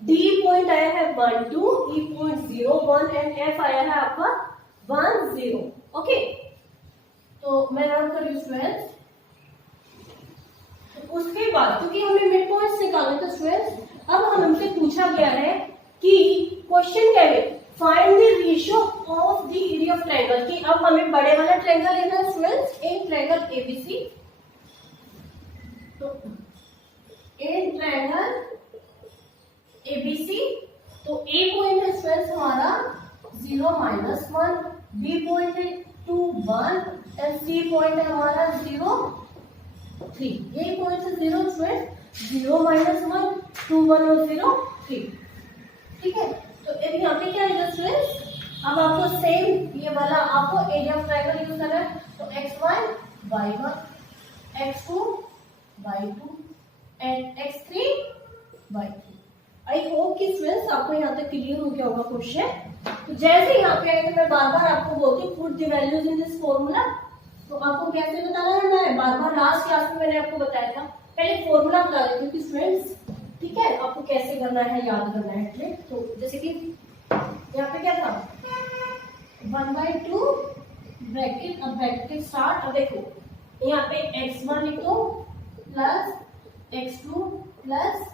डी पॉइंट आया है 1 2, ई पॉइंट 0 1 एंड एफ आया है आपका 1 0। ओके, तो मैं रन कर रही हूँ स्टूडेंट्स। उसके बाद क्योंकि हमें मिड पॉइंट्स निकालने थे स्टूडेंट्स, अब हमसे पूछा गया है कि क्वेश्चन क्या है, find the ratio of the area of triangle. कि अब हमें बड़े वाला ट्रायंगल लेना है स्टूडेंट्स, एक ट्रायंगल एबीसी। तो एक ट्रायंगल एबीसी, तो ए पॉइंट है स्टूडेंट्स हमारा 0 -1, बी पॉइंट है 2 1 एंड सी पॉइंट है हमारा 0 3। ये पॉइंट है 0 स्टूडेंट्स, 0 -1 2 1 और 0 3। ठीक है, तो यहाँ पे क्या है स्टूडेंट्स, अब आपको सेम ये वाला आपको एरिया ऑफ ट्रायंगल यूज करना है। तो x1 y1 x2 y2 and x3 y3। I hope कि स्टूडेंट्स आपको यहाँ तक क्लियर हो गया होगा क्वेश्चन। तो जैसे यहाँ पे आएगा मैं बार बार आपको बोलती हूँ put the values in this formula. तो आपको कैसे बताना है, बार बार लास्ट क्लास में मैंने आपको बताया था। पहले फॉर्मूला बता देती हूँ कि स्टूडेंट्स, ठीक है, आपको कैसे करना है, याद करना है। ठीक, तो जैसे कि यहाँ पे क्या था 1/2 ब्रैकेट, अब ब्रैकेट स्टार्ट। अब देखो यहाँ पे x1 लिख दो प्लस x2 प्लस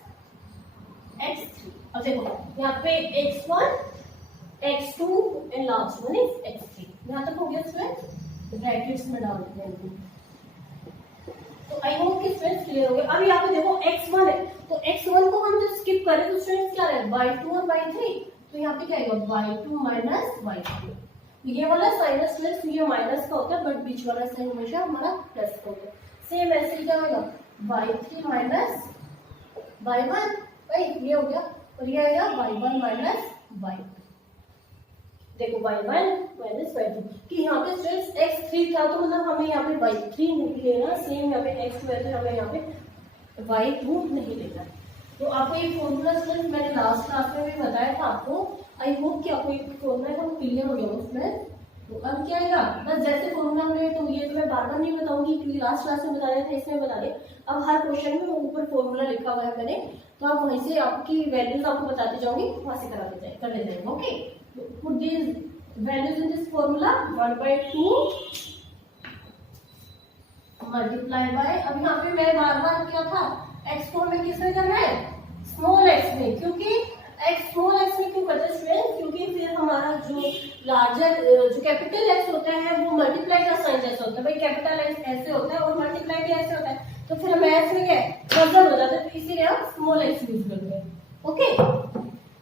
अब देखो यहाँ पे x1 x2 and last one is x3। यहाँ तक हो गया स्टूडेंट्स, ब्रैकेट्स में डाल देते हैं। तो आई होप कि स्टूडेंट्स क्लियर हो गया। अब यहाँ पे देखो x1 है, तो x1 को हम जब स्किप करें तो स्टूडेंट्स क्या रहे y2 और y3, तो यहाँ पे क्या आएगा y2 माइनस y3। ये वाला साइन स्टूडेंट्स ये माइनस का होता है, बट बीच वाला साइन हमेशा हमारा प्लस का होता है। सेम ऐसे ही क्या होगा y3 माइनस y1, भाई ये हो गया, और ये आएगा y1 माइनस y2। देखो y1 माइनस y2 कि यहाँ पे स्टूडेंट्स x3 था तो मतलब हमें यहाँ पे y3 नहीं लेना, सेम यहाँ पे x2 है तो हमें यहाँ पे y2 नहीं लेना। तो आपको ये फॉर्मूला स्टूडेंट्स मैंने लास्ट क्लास में भी बताया था आपको, आई होप कि आपको ये फॉर्मूला है क्लियर हो गया उसमें। तो अब क्या आएगा, बस जैसे फॉर्मूला में, तो ये तो मैं बार बार नहीं बताऊंगी क्योंकि लास्ट क्लास में बताया था, इसमें बता दें। अब हर क्वेश्चन में ऊपर फॉर्मूला लिखा हुआ है मैंने, तो आप वहीं से आपकी वैल्यूज आपको बताती जाऊंगी, वहां से कर ले जाएंगे। Okay, put these values in this formula 1/2 multiply by, अब यहाँ पे मैं बार बार क्या था x को हमें किसमें करना है स्मॉल x में, क्योंकि x स्मॉल x में क्यों करते हैं स्टूडेंट, क्योंकि फिर हमारा जो लार्जर जो कैपिटल x होता है वो मल्टीप्लाई का साइन जैसा होता है। भाई कैपिटल x ऐसे होता है और मल्टीप्लाई भी ऐसे होता है, तो फिर हमें x में क्या कंसर्न हो जाता है, तो इसीलिए हम स्मॉल x यूज करते हैं। ओके,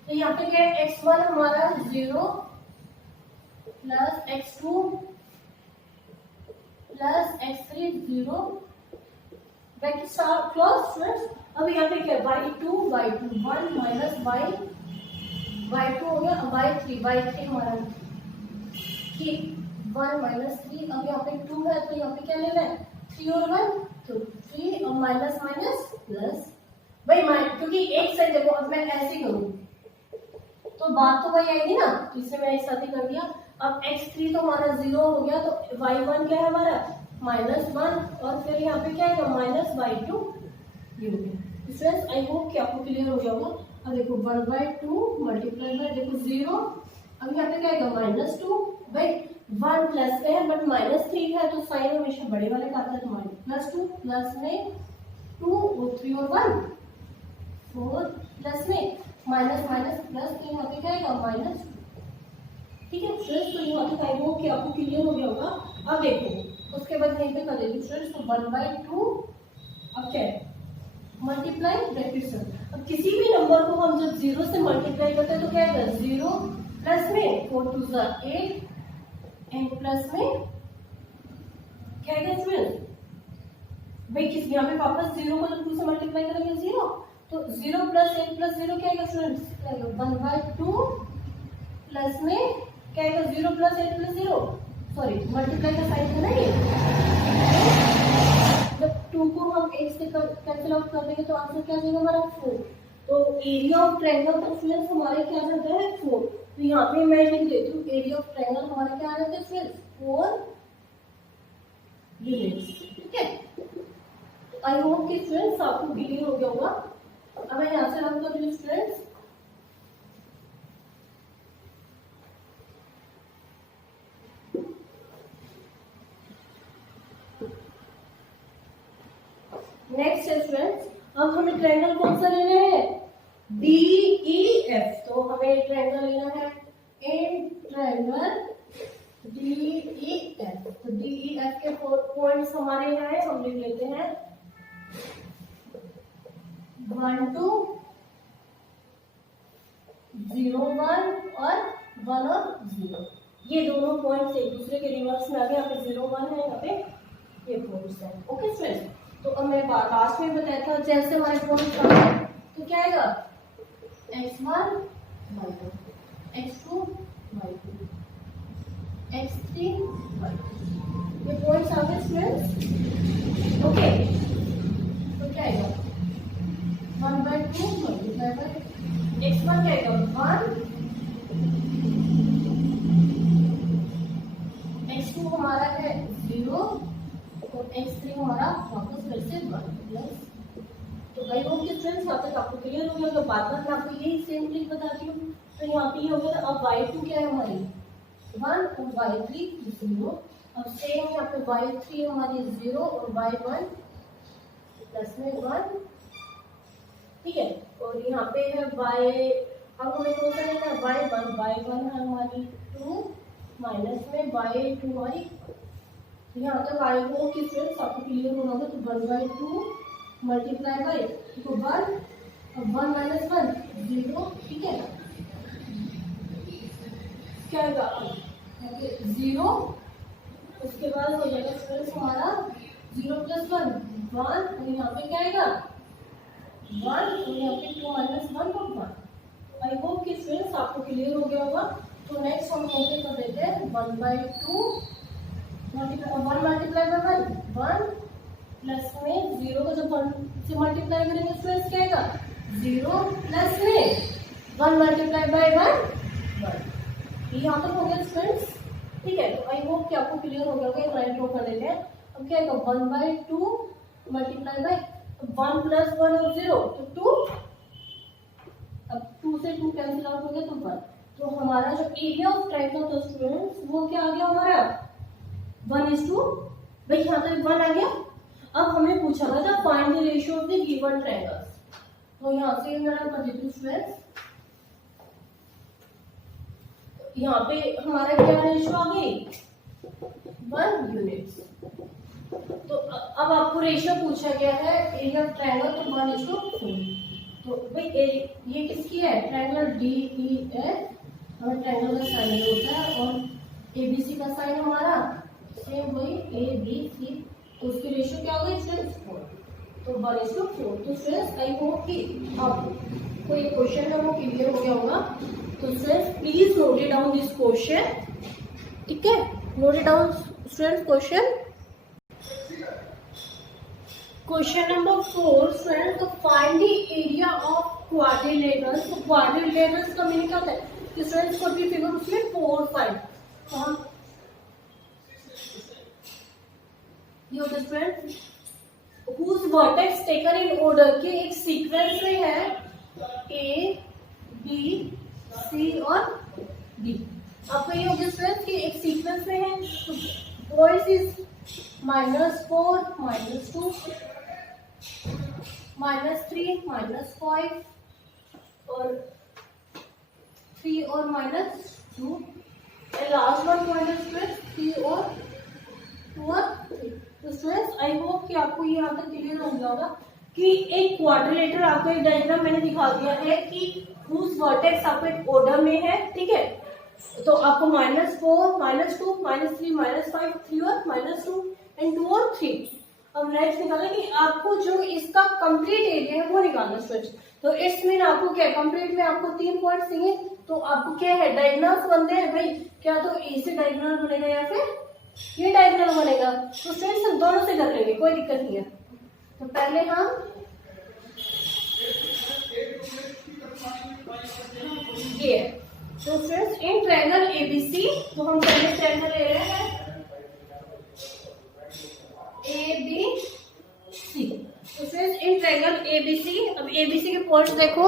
तो यहाँ पे क्या है x1 हमारा 0 plus x2 plus x3 0 bracket start close students. अब यहाँ पे क्या है y2 1 माइनस y2 हो गया, y3 हमारा 1 माइनस 3, अब यहाँ पे 2 है तो यहाँ पे क्या लेना है 3 और 1, तो 3 और माइनस माइनस प्लस, भाई क्योंकि एक साइड देखो, अब मैं ऐसे करूँ तो बात तो वही आएगी ना, तो इसे मैंने एक साथ ही कर दिया। अब x3 तो हमारा 0 हो गया, तो y1 क्या है हमारा -1, और फिर यहाँ पे क्या है -y2 ये हो गया। स्टूडेंट्स आई होप कि आपको क्लियर हो गया होगा। अब देखो 1/2 मल्टीप्लाई बाय देखो 0, अब यहाँ पे क्या आएगा -2, भाई 1 प्लस में है बट -3 है तो साइन हमेशा बड़े वाले का आता है, तो -2 प्लस में 2 और 3 और 1 4 प्लस में माइनस माइनस प्लस, तो यहाँ पे क्या आएगा माइनस, ठीक है स्टूडेंट्स। तो यहाँ पे आई होप कि आपको क्लियर हो गया होगा। अब देखो उसके बाद यहीं पे कर देंगे स्टूडेंट्स, तो 1/2 अब क्या है मल्टीप्लाई ब्रैकेट से। अब किसी भी नंबर को हम जब 0 से मल्टीप्लाई करते हैं तो क्या आएगा 0 प्लस में 4 2 8 एंड प्लस में क्या आएगा स्टूडेंट्स, भाई किस यहाँ पे वापस 0 को जब 2 से मल्टीप्लाई करेंगे 0, तो 0 प्लस 1 प्लस 0 क्या आएगा स्टूडेंट्स 1/2 प्लस में क्या आएगा 0 प्लस 8 प्लस 0, सॉरी मल्टीप्लाई का साइन है ना ये, जब 2 को हम 8 से कैंसिल आउट कर देंगे तो आंसर क्या आएगा हमारा 4। तो एरिया ऑफ ट्रायंगल तो स्टूडेंट्स हमारे क्या जाता है 4, तो यहाँ पे मैं लिख देती हूँ एरिया ऑफ ट्रायंगल हमारा क्या आ जाता है स्टूडेंट्स 4 यूनिट्स। ठीक है, आई होप कि स्टूडेंट्स आपको क्लियर हो गया होगा। अब मैं यहाँ से रन कर रही हूँ स्टूडेंट्स, नेक्स्ट है स्टूडेंट्स, अब हमें ट्रायंगल कौन सा लेना है DEF, तो हमें ट्रायंगल लेना है इन ट्रायंगल DEF। तो DEF के पॉइंट्स हमारे यहाँ है, हम लिख लेते हैं 1 2 0 1 और 1 और 0, ये दोनों पॉइंट्स एक दूसरे के रिवर्स में आ गए, यहाँ पे 0 1 है, यहाँ पे ये पॉइंट्स है। ओके स्टूडेंट्स, तो अब मैं लास्ट में बताया था जैसे हमारे पॉइंट्स आ गए तो क्या आएगा x1 y2 x2 y2 x3 y2, ये पॉइंट्स आ गए स्टूडेंट्स। ओके, तो क्या आएगा 1/2 मल्टीप्लाई बाय x1 क्या आएगा 1, x2 हमारा है 0 और x3 हमारा वापस फिर से 1 प्लस। तो आई होप कि स्टूडेंट्स यहाँ तक आपको क्लियर हो गया। तो बात बात मैं आपको यही सेम ट्रिक बताती हूँ। तो यहाँ पे ये हो गया, अब y2 क्या है हमारी 1 और y3 0, अब सेम यहाँ पे y3 हमारी 0 और y1 प्लस में 1 ठीक है। और यहाँ पे है y, अब हमें कौन सा लेना है, y1 है हमारी 2 माइनस में y2 हमारी, यहाँ तक आई हो कि फ्रेंड्स आपको क्लियर होना होगा। तो 1/2 मल्टीप्लाई बाई तो 1, अब 1 माइनस 1 0, ठीक है, क्या आएगा 0, उसके बाद हो जाएगा फ्रेंड्स हमारा 0 प्लस 1 1, और यहाँ पे क्या आएगा 1, और यहाँ पे 2 माइनस 1 और 1। आई होप कि फ्रेंड्स आपको क्लियर हो गया होगा। तो नेक्स्ट हम यहाँ पे कर देते हैं 1/2 1 मल्टीप्लाई बाई 1 प्लस में 0 को जब 1 से मल्टीप्लाई करेंगे फ्रेंड्स क्या आएगा 0 प्लस में 1 मल्टीप्लाई बाई 1 यहाँ तक हो गया फ्रेंड्स, ठीक है। तो आई होप कि आपको क्लियर हो गया होगा। राइट ड्रॉ कर लेते हैं। अब क्या आएगा 1/2 मल्टीप्लाई बाई 1 प्लस 1 और 0 तो 2, अब 2 से 2 कैंसिल आउट हो गया तो 1। तो हमारा जो एरिया ऑफ ट्रायंगल था स्टूडेंट्स वो क्या आ गया हमारा 1:2, भाई यहाँ तक 1 आ गया। अब हमें पूछा गया था find the ratio of the given triangles, तो यहाँ से मैं कर देती हूँ स्टूडेंट्स, यहाँ पे हमारा क्या रेशियो आ गई 1 यूनिट्स। तो अब आपको रेशियो पूछा गया है एरिया ऑफ ट्रायंगल, तो 1:4। तो भाई ये किसकी है ट्रायंगल DEF, हमें ट्रायंगल का साइन होता है, और ABC का साइन हमारा सेम वही ABC, तो उसकी रेशियो क्या हो गई फ्रेंड्स 4, तो 1:4। तो फ्रेंड्स आई होप कि आपको ये क्वेश्चन है वो क्लियर हो गया होगा। तो friends please note it down this question, ठीक है, note it down students question. Question number 4 friends, तो find the area of quadrilaterals. तो क्वाड्रिलेटरल्स का मीनिंग क्या होता है कि फ्रेंड्स कोई भी फिगर उसमें 4 5 ये होता है friends whose vertex taken in order के एक सीक्वेंस में है A B C और D। आपको ये होगा फ्रेंड्स कि एक सीक्वेंस में है, तो पॉइंट्स इज -4 -2 -3 -5 और 3 और -2, and last one point is friends 3 और 2 और 3। तो स्टूडेंट्स आई होप कि आपको ये यहाँ तक क्लियर हो गया होगा कि एक क्वाड्रिलेटर आपको एक डायग्राम मैंने दिखा दिया है कि whose vertex आपको एक ऑर्डर में है, ठीक है। तो आपको -4 -2 -3 -5 3 और -2 एंड 2 और 3। अब नेक्स्ट निकालना कि आपको जो इसका कंप्लीट एरिया है वो निकालना स्टूडेंट्स। तो इट्स मीन आपको क्या कंप्लीट में आपको 3 पॉइंट्स चाहिए, तो आपको क्या है डायगोनल्स बनते हैं भाई, क्या तो ए से डायगोनल बनेगा या फिर ये डायगोनल बनेगा। तो फ्रेंड्स हम दोनों से कर लेंगे, कोई दिक्कत नहीं है। तो पहले हम ये है, तो फ्रेंड्स इन ट्रायंगल ABC, तो हम पहले ट्रायंगल ले रहे हैं ABC। तो फ्रेंड्स इन ट्रायंगल ABC, अब ABC के पॉइंट्स देखो,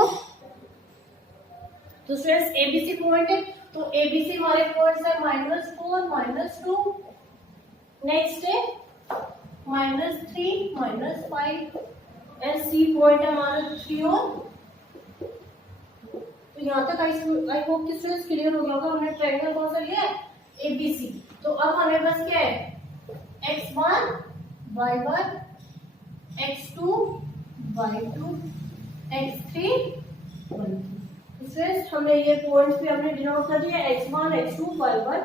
तो फ्रेंड्स ABC पॉइंट है, तो ABC हमारे पॉइंट्स है -4 -2, नेक्स्ट है -3 -5 एंड C पॉइंट है हमारा 3 और। तो यहाँ तक आई होप कि स्टूडेंट्स क्लियर हो गया होगा। हमने ट्रायंगल कौन सा लिया है ABC। तो अब हमें बस क्या है x1 y1 x2 y2 x3 y2। Friends हमने ये पॉइंट्स भी हमने डिनोट कर दिया x1 x2 y1,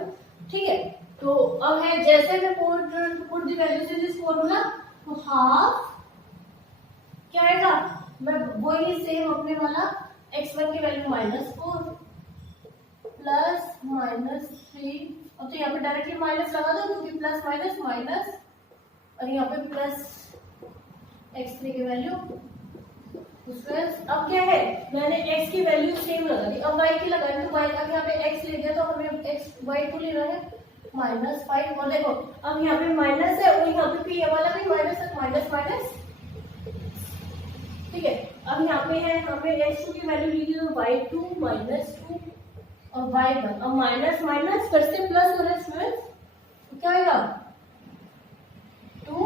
ठीक है। तो अब है जैसे मैं put the values in this formula, तो हाफ क्या आएगा, मैं वही सेम अपने वाला x1 की वैल्यू -4 प्लस -3, अब तो यहाँ पे डायरेक्टली माइनस लगा दो क्योंकि प्लस माइनस माइनस, और यहाँ पे प्लस x3 की वैल्यू। अब क्या है मैंने x की वैल्यू सेम लगा दी, अब y की लगाई तो y अब यहाँ पे x ले दिया, तो हमें x y को ले रहा है -5, और देखो अब यहाँ पे माइनस है और यहाँ पे भी ये वाला भी माइनस है, माइनस माइनस, ठीक है। अब यहाँ पे है हमें x2 की वैल्यू ली थी तो y2 -2 और y1, अब माइनस माइनस फिर से प्लस हो रहा है स्टूडेंट्स, तो क्या आएगा 2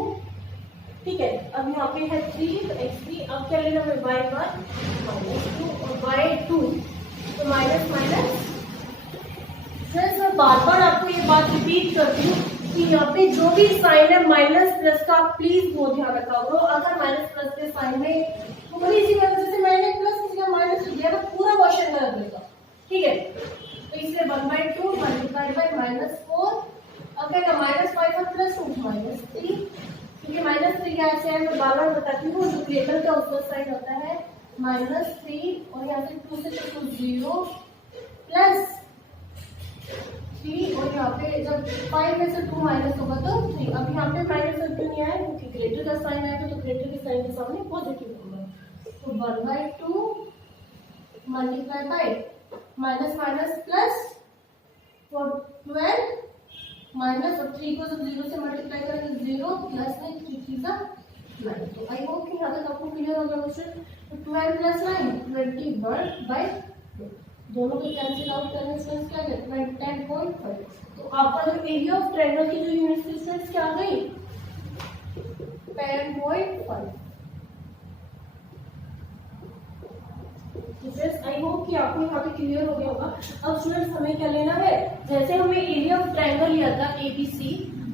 ठीक है। अब यहाँ पे है 3 तो x3, अब क्या लेना है y1 -2 और y2 तो माइनस माइनस। फ्रेंड्स मैं बार बार आपको ये बात रिपीट करती हूँ कि यहाँ पे जो भी साइन है माइनस प्लस का आप प्लीज वो ध्यान रखा करो। अगर माइनस प्लस के साइन में थोड़ी सी वजह से मैंने प्लस किसी का माइनस दिया तो पूरा क्वेश्चन गलत देगा, ठीक है। तो इसलिए 1/2 मल्टीप्लाई बाय -4, अब क्या -5 और +2 -3, क्योंकि -3 यहाँ से मैं बार बार बताती हूँ जो ग्रेटर का उसका साइन होता है -3 और यहाँ से 2 से 2 0 प्लस 3 और यहाँ पे जब 5 में से 2 माइनस होगा तो 3। अब यहाँ पे माइनस और क्यों नहीं आया क्योंकि ग्रेटर का साइन आएगा तो ग्रेटर के साइन के सामने पॉजिटिव होगा। तो 1/2 multiply bye minus minus plus 12 minus और 3 को जब 0 से मल्टीप्लाई करेंगे 0 प्लस में 3 3 का 9। तो आई होप कि यहाँ तक आपको क्लियर हो गया क्वेश्चन। तो 12 प्लस 9 21/2 दोनों को कैंसिल आउट करने से क्या है 10.5। तो आपका जो एरिया ऑफ ट्रायंगल की जो यूनिट डिस्टेंस क्या आ गई 10.5। आई होप कि आपको यहाँ पे क्लियर हो गया होगा। अब स्टूडेंट्स हमें क्या लेना है, जैसे हमें एरिया ऑफ ट्रायंगल लिया था ABC,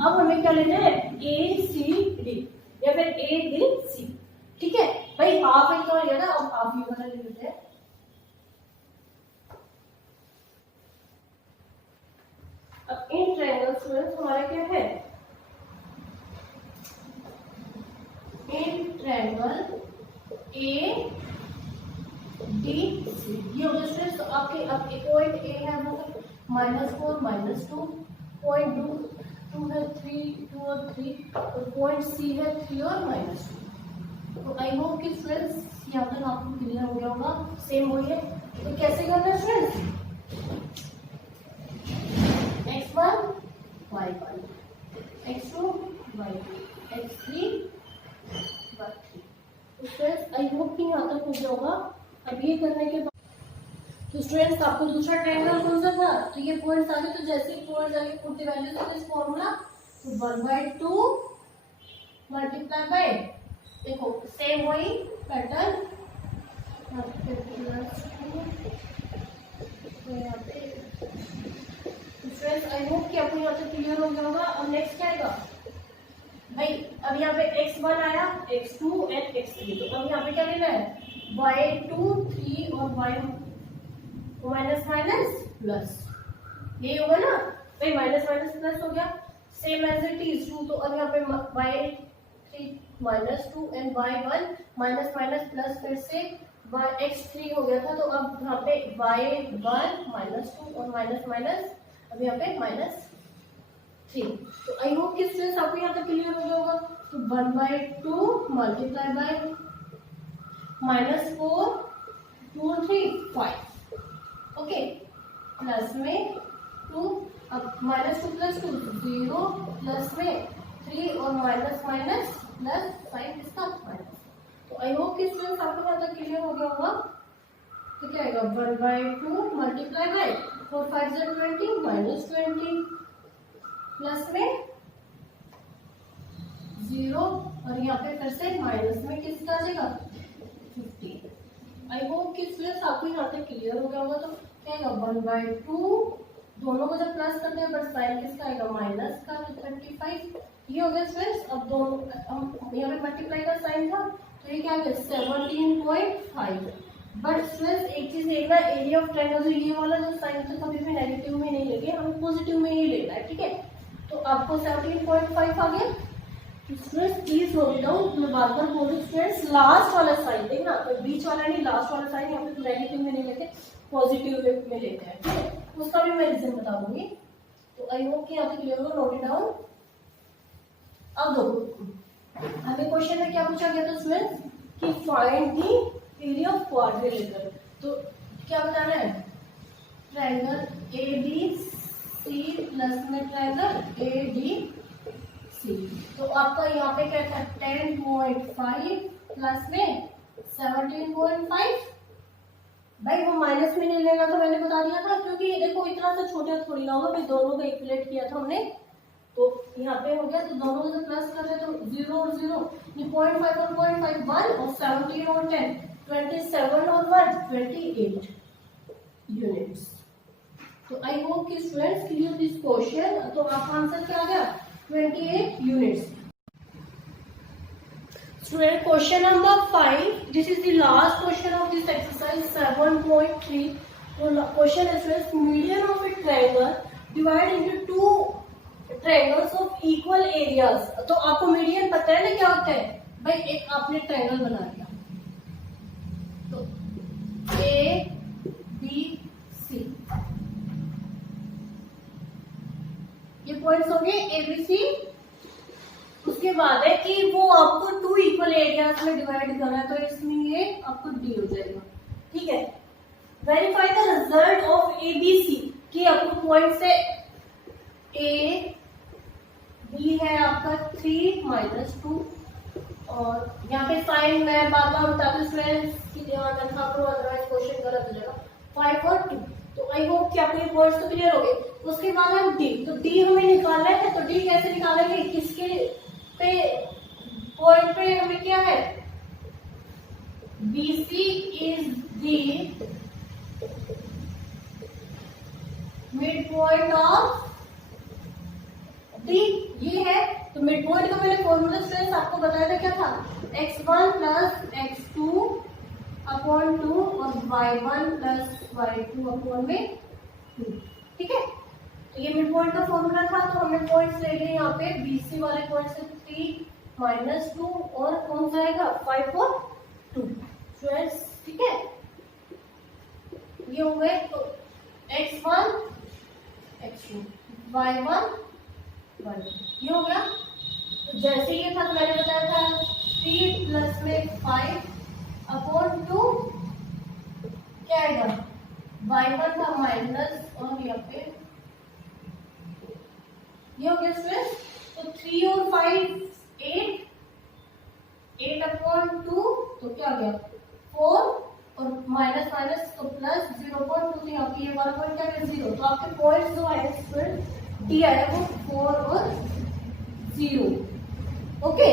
अब हमें क्या लेना है ACD या फिर ADC, ठीक है भाई। हाफ एक तो लिया था, अब हाफ ये वाला ले लेते हैं। अब इन ट्रायंगल स्टूडेंट्स हमारा क्या है इन ट्रायंगल ADC ये हो गया स्टूडेंट्स। तो आपके अब पॉइंट A है वो -4 -2, पॉइंट 2 है 3 2 और 3 और पॉइंट C है 3 और -2। तो आई होप कि स्टूडेंट्स यहाँ तक आपको क्लियर हो गया होगा। सेम वही है, तो कैसे करना है students x1 y1 x2 y2 x3 y3। तो स्टूडेंट्स आई होप कि यहाँ तक हो गया होगा। अब ये करने के बाद तो स्टूडेंट्स आपको दूसरा ट्रायंगल कौन सा था, तो ये पॉइंट्स आ गए। तो जैसे ही पॉइंट्स आगे put the values of this formula तो 1/2 मल्टीप्लाई बाय देखो सेम वही पैटर्न स्टूडेंट्स आई होप कि आपको यहाँ से क्लियर हो गया होगा। अब नेक्स्ट क्या आएगा भाई, अब यहाँ पे x1 आया x2 एंड x3। तो अब यहाँ पे क्या लेना है y2 3 और y माइनस माइनस प्लस, यही होगा ना भाई, माइनस माइनस प्लस हो गया सेम एज इट इज 2। तो अब यहाँ पे y3 -2 and y1 minus minus plus फिर से x3 हो गया था। तो अब यहाँ पे y1 -2 और माइनस माइनस अब यहाँ पे -3। तो आई होप कि स्टूडेंट्स आपको यहाँ तक क्लियर हो गया होगा। तो 1/2 मल्टीप्लाई बाय -4 2 3 5 ओके प्लस में 2 अब -2 + 2 0 प्लस में 3 और माइनस माइनस प्लस 5 इसका माइनस। तो आई होप कि स्टूडेंट्स आपको यहाँ तक क्लियर हो गया होगा। तो क्या आएगा 1/2 मल्टीप्लाई बाय 4 5 20 -20 प्लस में 0 और यहाँ पे फिर से माइनस में किसका आ जाएगा 15। आई होप कि स्टूडेंट्स आपको यहाँ तक क्लियर हो गया होगा। तो क्या आएगा 1/2 दोनों को जब प्लस करते हैं बट साइन किसका आएगा माइनस का, तो 25 ये हो गया स्टूडेंट्स। अब दोनों यहाँ पे मल्टीप्लाई का साइन था तो ये क्या आ गया 17.5। बट स्टूडेंट्स एक चीज देखना, एरिया ऑफ ट्रायंगल जो ये वाला जो साइन था कभी भी नेगेटिव में नहीं लेंगे, हमें पॉजिटिव में ही लेना है, ठीक है। तो आपको 17.5 आ गया। स्टूडेंट्स प्लीज नोट डाउन, मैं बार बार बोल रही हूँ स्टूडेंट्स लास्ट वाला साइन देखना, तो बीच वाला नहीं लास्ट वाला साइन यहाँ पे नेगेटिव में नहीं लेते पॉजिटिव में लेते हैं, ठीक है। उसका भी मैं रीजन बता दूंगी। तो आई होप कि यहाँ पे क्लियर होगा, नोट इट डाउन। अब देखो हमें क्वेश्चन में क्या पूछा गया था स्टूडेंट्स कि find the area of quadrilateral. तो क्या बताना है ट्रायंगल ABC प्लस में ट्रायंगल ADC। तो आपका यहाँ पे क्या था 10.5 प्लस में 17.5। भाई वो माइनस में नहीं लेना था, मैंने बता दिया था, क्योंकि देखो इतना सा छोटा थोड़ी ना होगा, दोनों को इक्वलेट किया था हमने। तो यहाँ पे हो गया, तो दोनों से प्लस कर रहे तो 0 और 0, ये 0.5 और 0.5 1 और 17 और 10 27 और 1 28 यूनिट्स। तो आई होप कि स्टूडेंट्स क्लियर दिस क्वेश्चन। तो आपका आंसर क्या आ गया? 28 units. Student question number 5, this is the last question of this exercise 7.3। तो question is median of a triangle divided into two triangles of equal areas। तो आपको median पता है ना क्या होता है भाई? एक आपने ट्रायंगल बना लिया, तो ए बी सी, ये पॉइंट्स हो गए ए बी सी। उसके बाद है कि वो आपको टू इक्वल एरियाज में डिवाइड करना है, तो इसमें ये आपको डी हो जाएगा। ठीक है, verify the result of A B C, कि आपको पॉइंट से ए बी है आपका 3 - 2, और यहाँ पे साइन मैं बार बार बताती स्टूडेंट्स की ध्यान रखा करो, अदरवाइज क्वेश्चन गलत हो जाएगा। 5 और 2, तो आई होप कि आपको ये पॉइंट्स तो क्लियर हो गए। उसके बाद हम डी, तो डी हमें निकालना है, तो डी कैसे निकालेंगे? किसके पे पॉइंट पे हमें क्या है? BC is the mid point of D, ये है। तो मिड पॉइंट का मैंने फॉर्मूला स्टूडेंट्स आपको बताया था, क्या था? x1 + x2 अपॉन 2 और y1 + y2 अपॉन में 2। ठीक है, तो ये मिड पॉइंट का फॉर्मूला था। तो हमने पॉइंट्स ले लिए यहाँ पे, BC वाले पॉइंट से 3 - 2 और कौन सा आएगा? 5 और 2 स्टूडेंट्स। ठीक है, ये हो गए। तो x1 x2 y1 y2, ये हो गया। तो जैसे ये था, तो मैंने बताया था 3 प्लस में 5 अपॉन 2 क्या आएगा? y1 का माइनस, और यहाँ पे ये हो गया स्टूडेंट। तो 3 और 5 8 अपॉन 2, तो क्या आ गया? 4, और माइनस माइनस तो प्लस 0.2, तो यहाँ पे ये वाला पॉइंट क्या है? 0। तो आपके पॉइंट जो आए स्टूडेंट डी आया वो 4 और 0। ओके,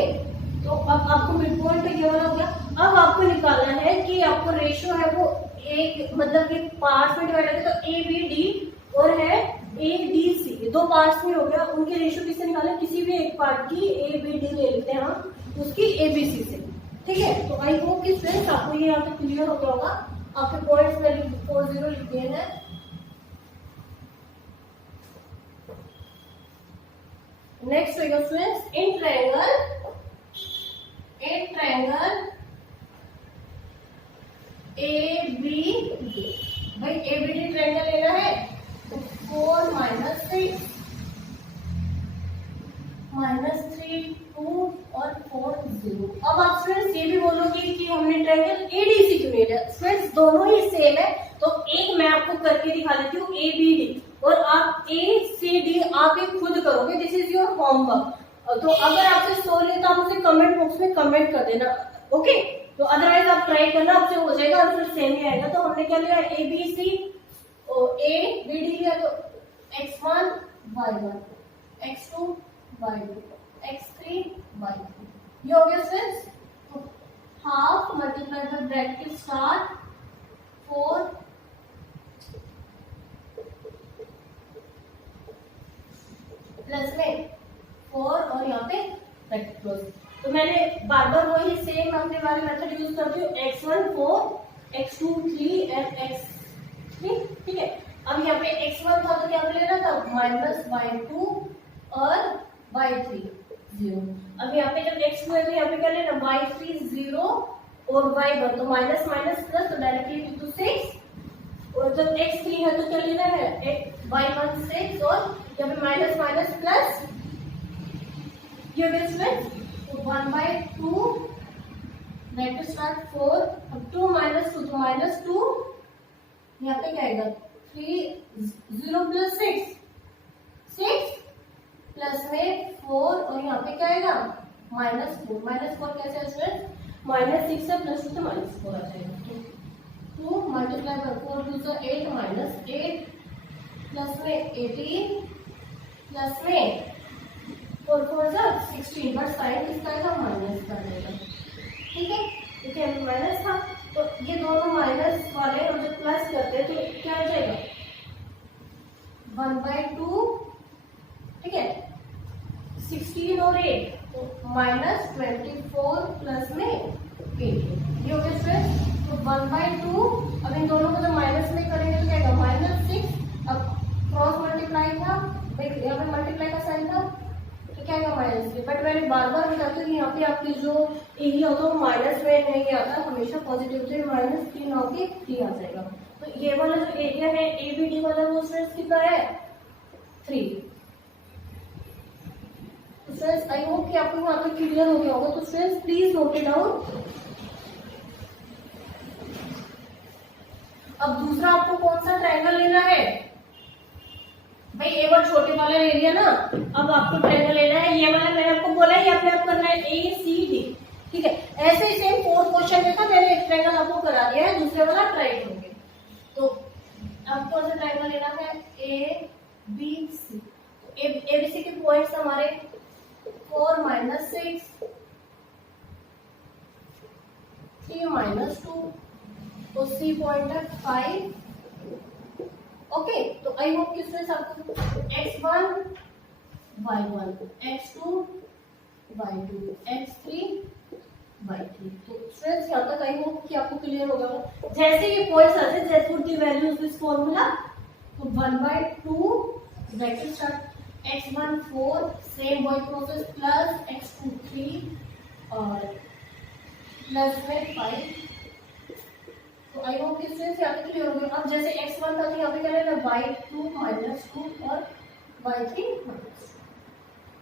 तो अब आपको मिड पॉइंट ये वाला हो गया। अब आपको निकालना है कि आपको रेशियो है वो एक, मतलब कि पार्ट्स में डिवाइड है, तो ए बी डी और है ए डी सी, 2 पार्ट्स में हो गया। उनके रेशियो किससे निकालें? किसी भी एक पार्ट की ए बी डी ले लेते हैं हम, उसकी ए बी सी से। ठीक है, तो आई होप कि फ्रेंड्स आपको ये यहाँ पे क्लियर हो गया होगा। आपके पॉइंट्स में 40 लिख दिए हैं। नेक्स्ट होगा friends, in triangle A B D, भाई ए बी डी ट्रायंगल लेना है, तो 4 - 6 -3 2 और 4 0। अब आप फ्रेंड्स ये भी बोलोगे कि हमने ट्रायंगल एडीसी क्यों ले लिया? फ्रेंड्स दोनों ही सेम है, तो एक मैं आपको करके दिखा देती हूँ ए बी डी, और आप ए सी डी आप ये खुद करोगे। This is your homework. तो अगर आपसे सॉल्व है तो आप मुझे कमेंट बॉक्स में कमेंट कर देना। ओके, तो अदरवाइज आप ट्राई करना, आपसे हो जाएगा, आंसर सेम ही आएगा। तो हमने क्या लिया? A B C, A B D लिया, तो x1 y1 x2 y2 x3 y3, ये हो गया फ्रेंड्स। तो half multiply by bracket start 4 plus में 4 और यहाँ पे ब्रैकेट क्लोज। तो मैंने बार बार वही सेम अपने वाले मेथड यूज करती हूँ, x1 4 x2 3 एंड x3। ठीक है, अब यहाँ पे x1 था तो क्या लेना था? -y2 और y3 0। अब यहाँ पे जब x2 है तो यहाँ पे क्या लेना? y3 0 और y1, तो माइनस माइनस प्लस, तो डायरेक्टली इनटू 6। और जब x3 है तो क्या लेना है? y1 6 और यहाँ पे माइनस माइनस प्लस, ये डिफरेंस, तो 1/2 ब्रैकेट स्टार्ट 4, अब 2 - 2 तो -2, यहाँ पे क्या आएगा? 3 0 + 6 6 प्लस में 4 और यहाँ पे क्या आएगा? -4 -4 कैसे है स्टूडेंट? -6 है, +2 तो -4 आ जाएगा। तो 2 मल्टीप्लाई बाय 4 2 तो 8 -8 प्लस में 18 प्लस में 4 4 16, बट साइन किसका आएगा, माइनस का आएगा। ठीक है, देखिए माइनस था तो ये दोनों माइनस वाले और जब प्लस करते हैं तो क्या आ जाएगा 1/2। ठीक है, 16 और 8 तो -24 प्लस में 8 ये हो गया स्ट्रेस। तो 1/2 अब इन दोनों को जब माइनस में करेंगे तो क्या आएगा -6। अब क्रॉस मल्टीप्लाई था, यहाँ पे मल्टीप्लाई का साइन था तो क्या आएगा -3। बट मैंने बार बार बताती हूँ यहाँ पे आपकी जो एरिया होता है वो माइनस में नहीं आता, हमेशा पॉजिटिव से -3 होके 3 आ जाएगा। तो ये वाला जो एरिया है ABD वाला वो स्ट्रेस कितना है 3। तो स्ट्रेस आई होप कि आपको यहाँ पे क्लियर हो गया होगा। तो stress please note it down. अब दूसरा आपको कौन सा ट्रायंगल लेना है भाई, ये वाला छोटे वाला ले लिया ना, अब आपको ट्रायंगल लेना है ये वाला। मैंने आपको बोला है अपने आप करना है ACD। ठीक है, ऐसे ही सेम 4 क्वेश्चन में था, मैंने एक ट्रायंगल आपको करा दिया है, दूसरे वाला ट्राई करोगे। तो आपको कौन सा ट्रायंगल लेना है ABC। ABC के पॉइंट्स हमारे 4 -6 3 -2 तो C पॉइंट है 5। ओके, तो आई होप कि स्टूडेंट्स आपको x1 y1 x2 y2 x3 y3 तो स्टूडेंट्स यहाँ तक आई होप कि आपको क्लियर होगा। जैसे ये पॉइंट्स आते हैं जैसे put the values this formula तो 1/2 ब्रैकेट स्टार्ट x1 4 सेम वही प्रोसेस प्लस x2 3 और प्लस में 5। तो आई होप कि स्टूडेंट्स यहाँ पे क्लियर हो गया। अब जैसे x1 था तो यहाँ पे क्या लेना y2 -2 और y3 -2।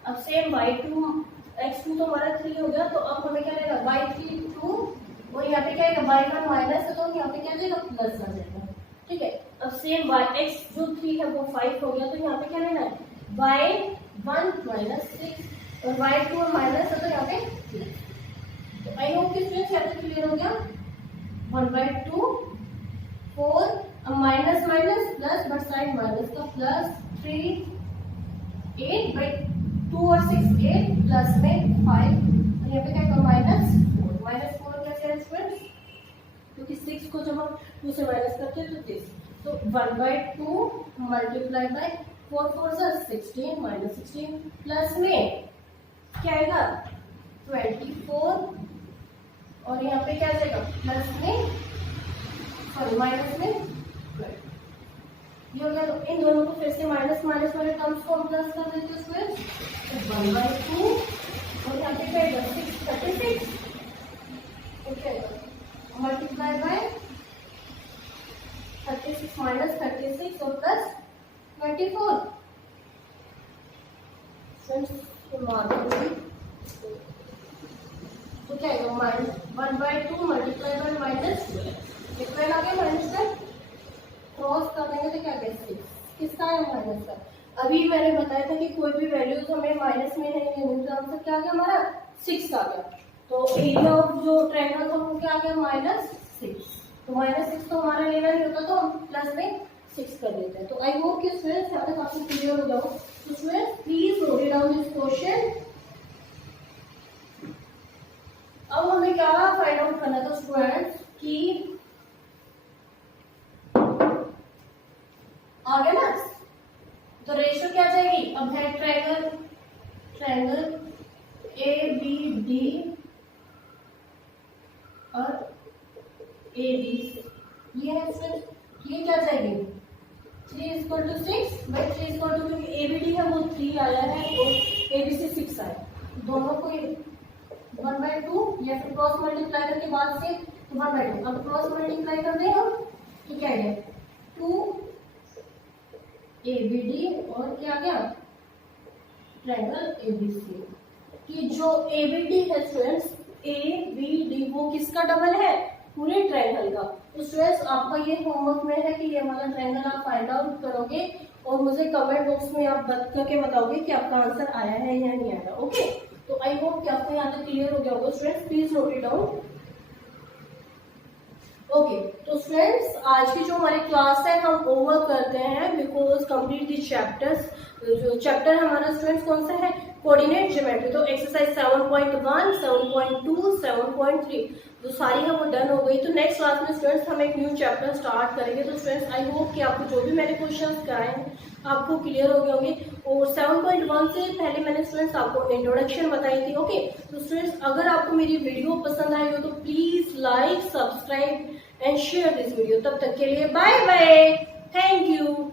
अब सेम y2 x2 तो हमारा 3 हो गया, तो अब हमें क्या लेना y3 2 और यहाँ पे क्या आएगा y1 माइनस है तो यहाँ पे क्या आ जाएगा प्लस आ जाएगा। ठीक है, अब सेम x जो 3 है वो 5 हो गया, तो यहाँ पे क्या लेना है y1 -6 और y2 माइनस है तो यहाँ पे प्लस। तो आई होप कि स्टूडेंट्स यहाँ पे क्लियर हो गया। 1/2 4 अब minus minus plus but side minus का प्लस 3 8/2 और 6 8 प्लस में 5 और यहाँ पे क्या होगा -4 कैसे है स्टूडेंट्स, क्योंकि 6 को जब हम 2 से माइनस करते हैं तो दिस। तो 1/2 मल्टीप्लाई बाय 4 4 16 -16 प्लस में क्या आएगा 24 और यहाँ पे क्या आ जाएगा प्लस में सॉरी माइनस में 12। ये हो गया। तो इन दोनों को फिर से माइनस माइनस वाले टर्म्स को हम प्लस कर देते हैं फिर 1/2 और यहाँ पे क्या आएगा 636 तो क्या आएगा मल्टीप्लाई बाय 36 माइनस 36 और प्लस 24 तो क्या आएगा 1/2 मल्टीप्लाई बाय -12 आ गया -12 क्रॉस कर देंगे तो क्या आ गया 6 किसका है माइनस का। अभी मैंने बताया था कि कोई भी वैल्यूज हमें माइनस में नहीं लेनी, तो आंसर क्या आ गया हमारा 6 का आ गया। तो एरिया ऑफ जो ट्रायंगल था वो क्या आ गया -6। तो -6 तो हमारा लेना नहीं होता तो हम प्लस में 6 कर देते हैं। तो आई होप कि स्टूडेंट्स यहाँ तक आपको क्लियर हो गया हो। तो students please note it down this question. अब हमें क्या फाइंड आउट करना था स्टूडेंट्स कि आ गया ना, तो रेशियो क्या जाएगी। अब है ट्रायंगल ABD और ABC ये है स्टूडेंट, ये क्या जाएगी 3 = 6 बाई 3 = क्योंकि ABD है वो 3 आया है और ABC 6 आया, दोनों को 1/2 या फिर क्रॉस मल्टीप्लाई करके बाद से 1/2। अब क्रॉस मल्टीप्लाई कर दें हम तो क्या है 2 ABD और क्या आ गया ट्रायंगल ABC। कि जो ABD है स्टूडेंट्स ABD वो किसका डबल है पूरे ट्रायंगल का। तो स्टूडेंट्स आपका ये होमवर्क में है कि ये वाला ट्रायंगल आप फाइंड आउट करोगे और मुझे कमेंट बॉक्स में आप करके बताओगे कि आपका आंसर आया है या नहीं आया। ओके, तो आई होप कि आपको यहाँ तक क्लियर हो गया होगा students, please note it down. Okay, तो स्टूडेंट्स आज की जो हमारी क्लास है हम ओवर करते हैं बिकॉज कंप्लीट दी चैप्टर्स। जो चैप्टर हमारा स्टूडेंट्स कौन सा है, कोऑर्डिनेट ज्योमेट्री। तो एक्सरसाइज 7.1, 7.2, 7.3 जो सारी है वो डन हो गई। तो नेक्स्ट क्लास में स्टूडेंट्स हम एक न्यू चैप्टर स्टार्ट करेंगे। तो स्टूडेंट्स आई होप कि आपको जो भी मैंने क्वेश्चंस कराए हैं आपको क्लियर हो गए होंगे। और 7.1 से पहले मैंने स्टूडेंट्स आपको इंट्रोडक्शन बताई थी। ओके, तो स्टूडेंट्स अगर आपको मेरी वीडियो पसंद आई हो तो please like, subscribe and share this video. तब तक के लिए बाय बाय, थैंक यू।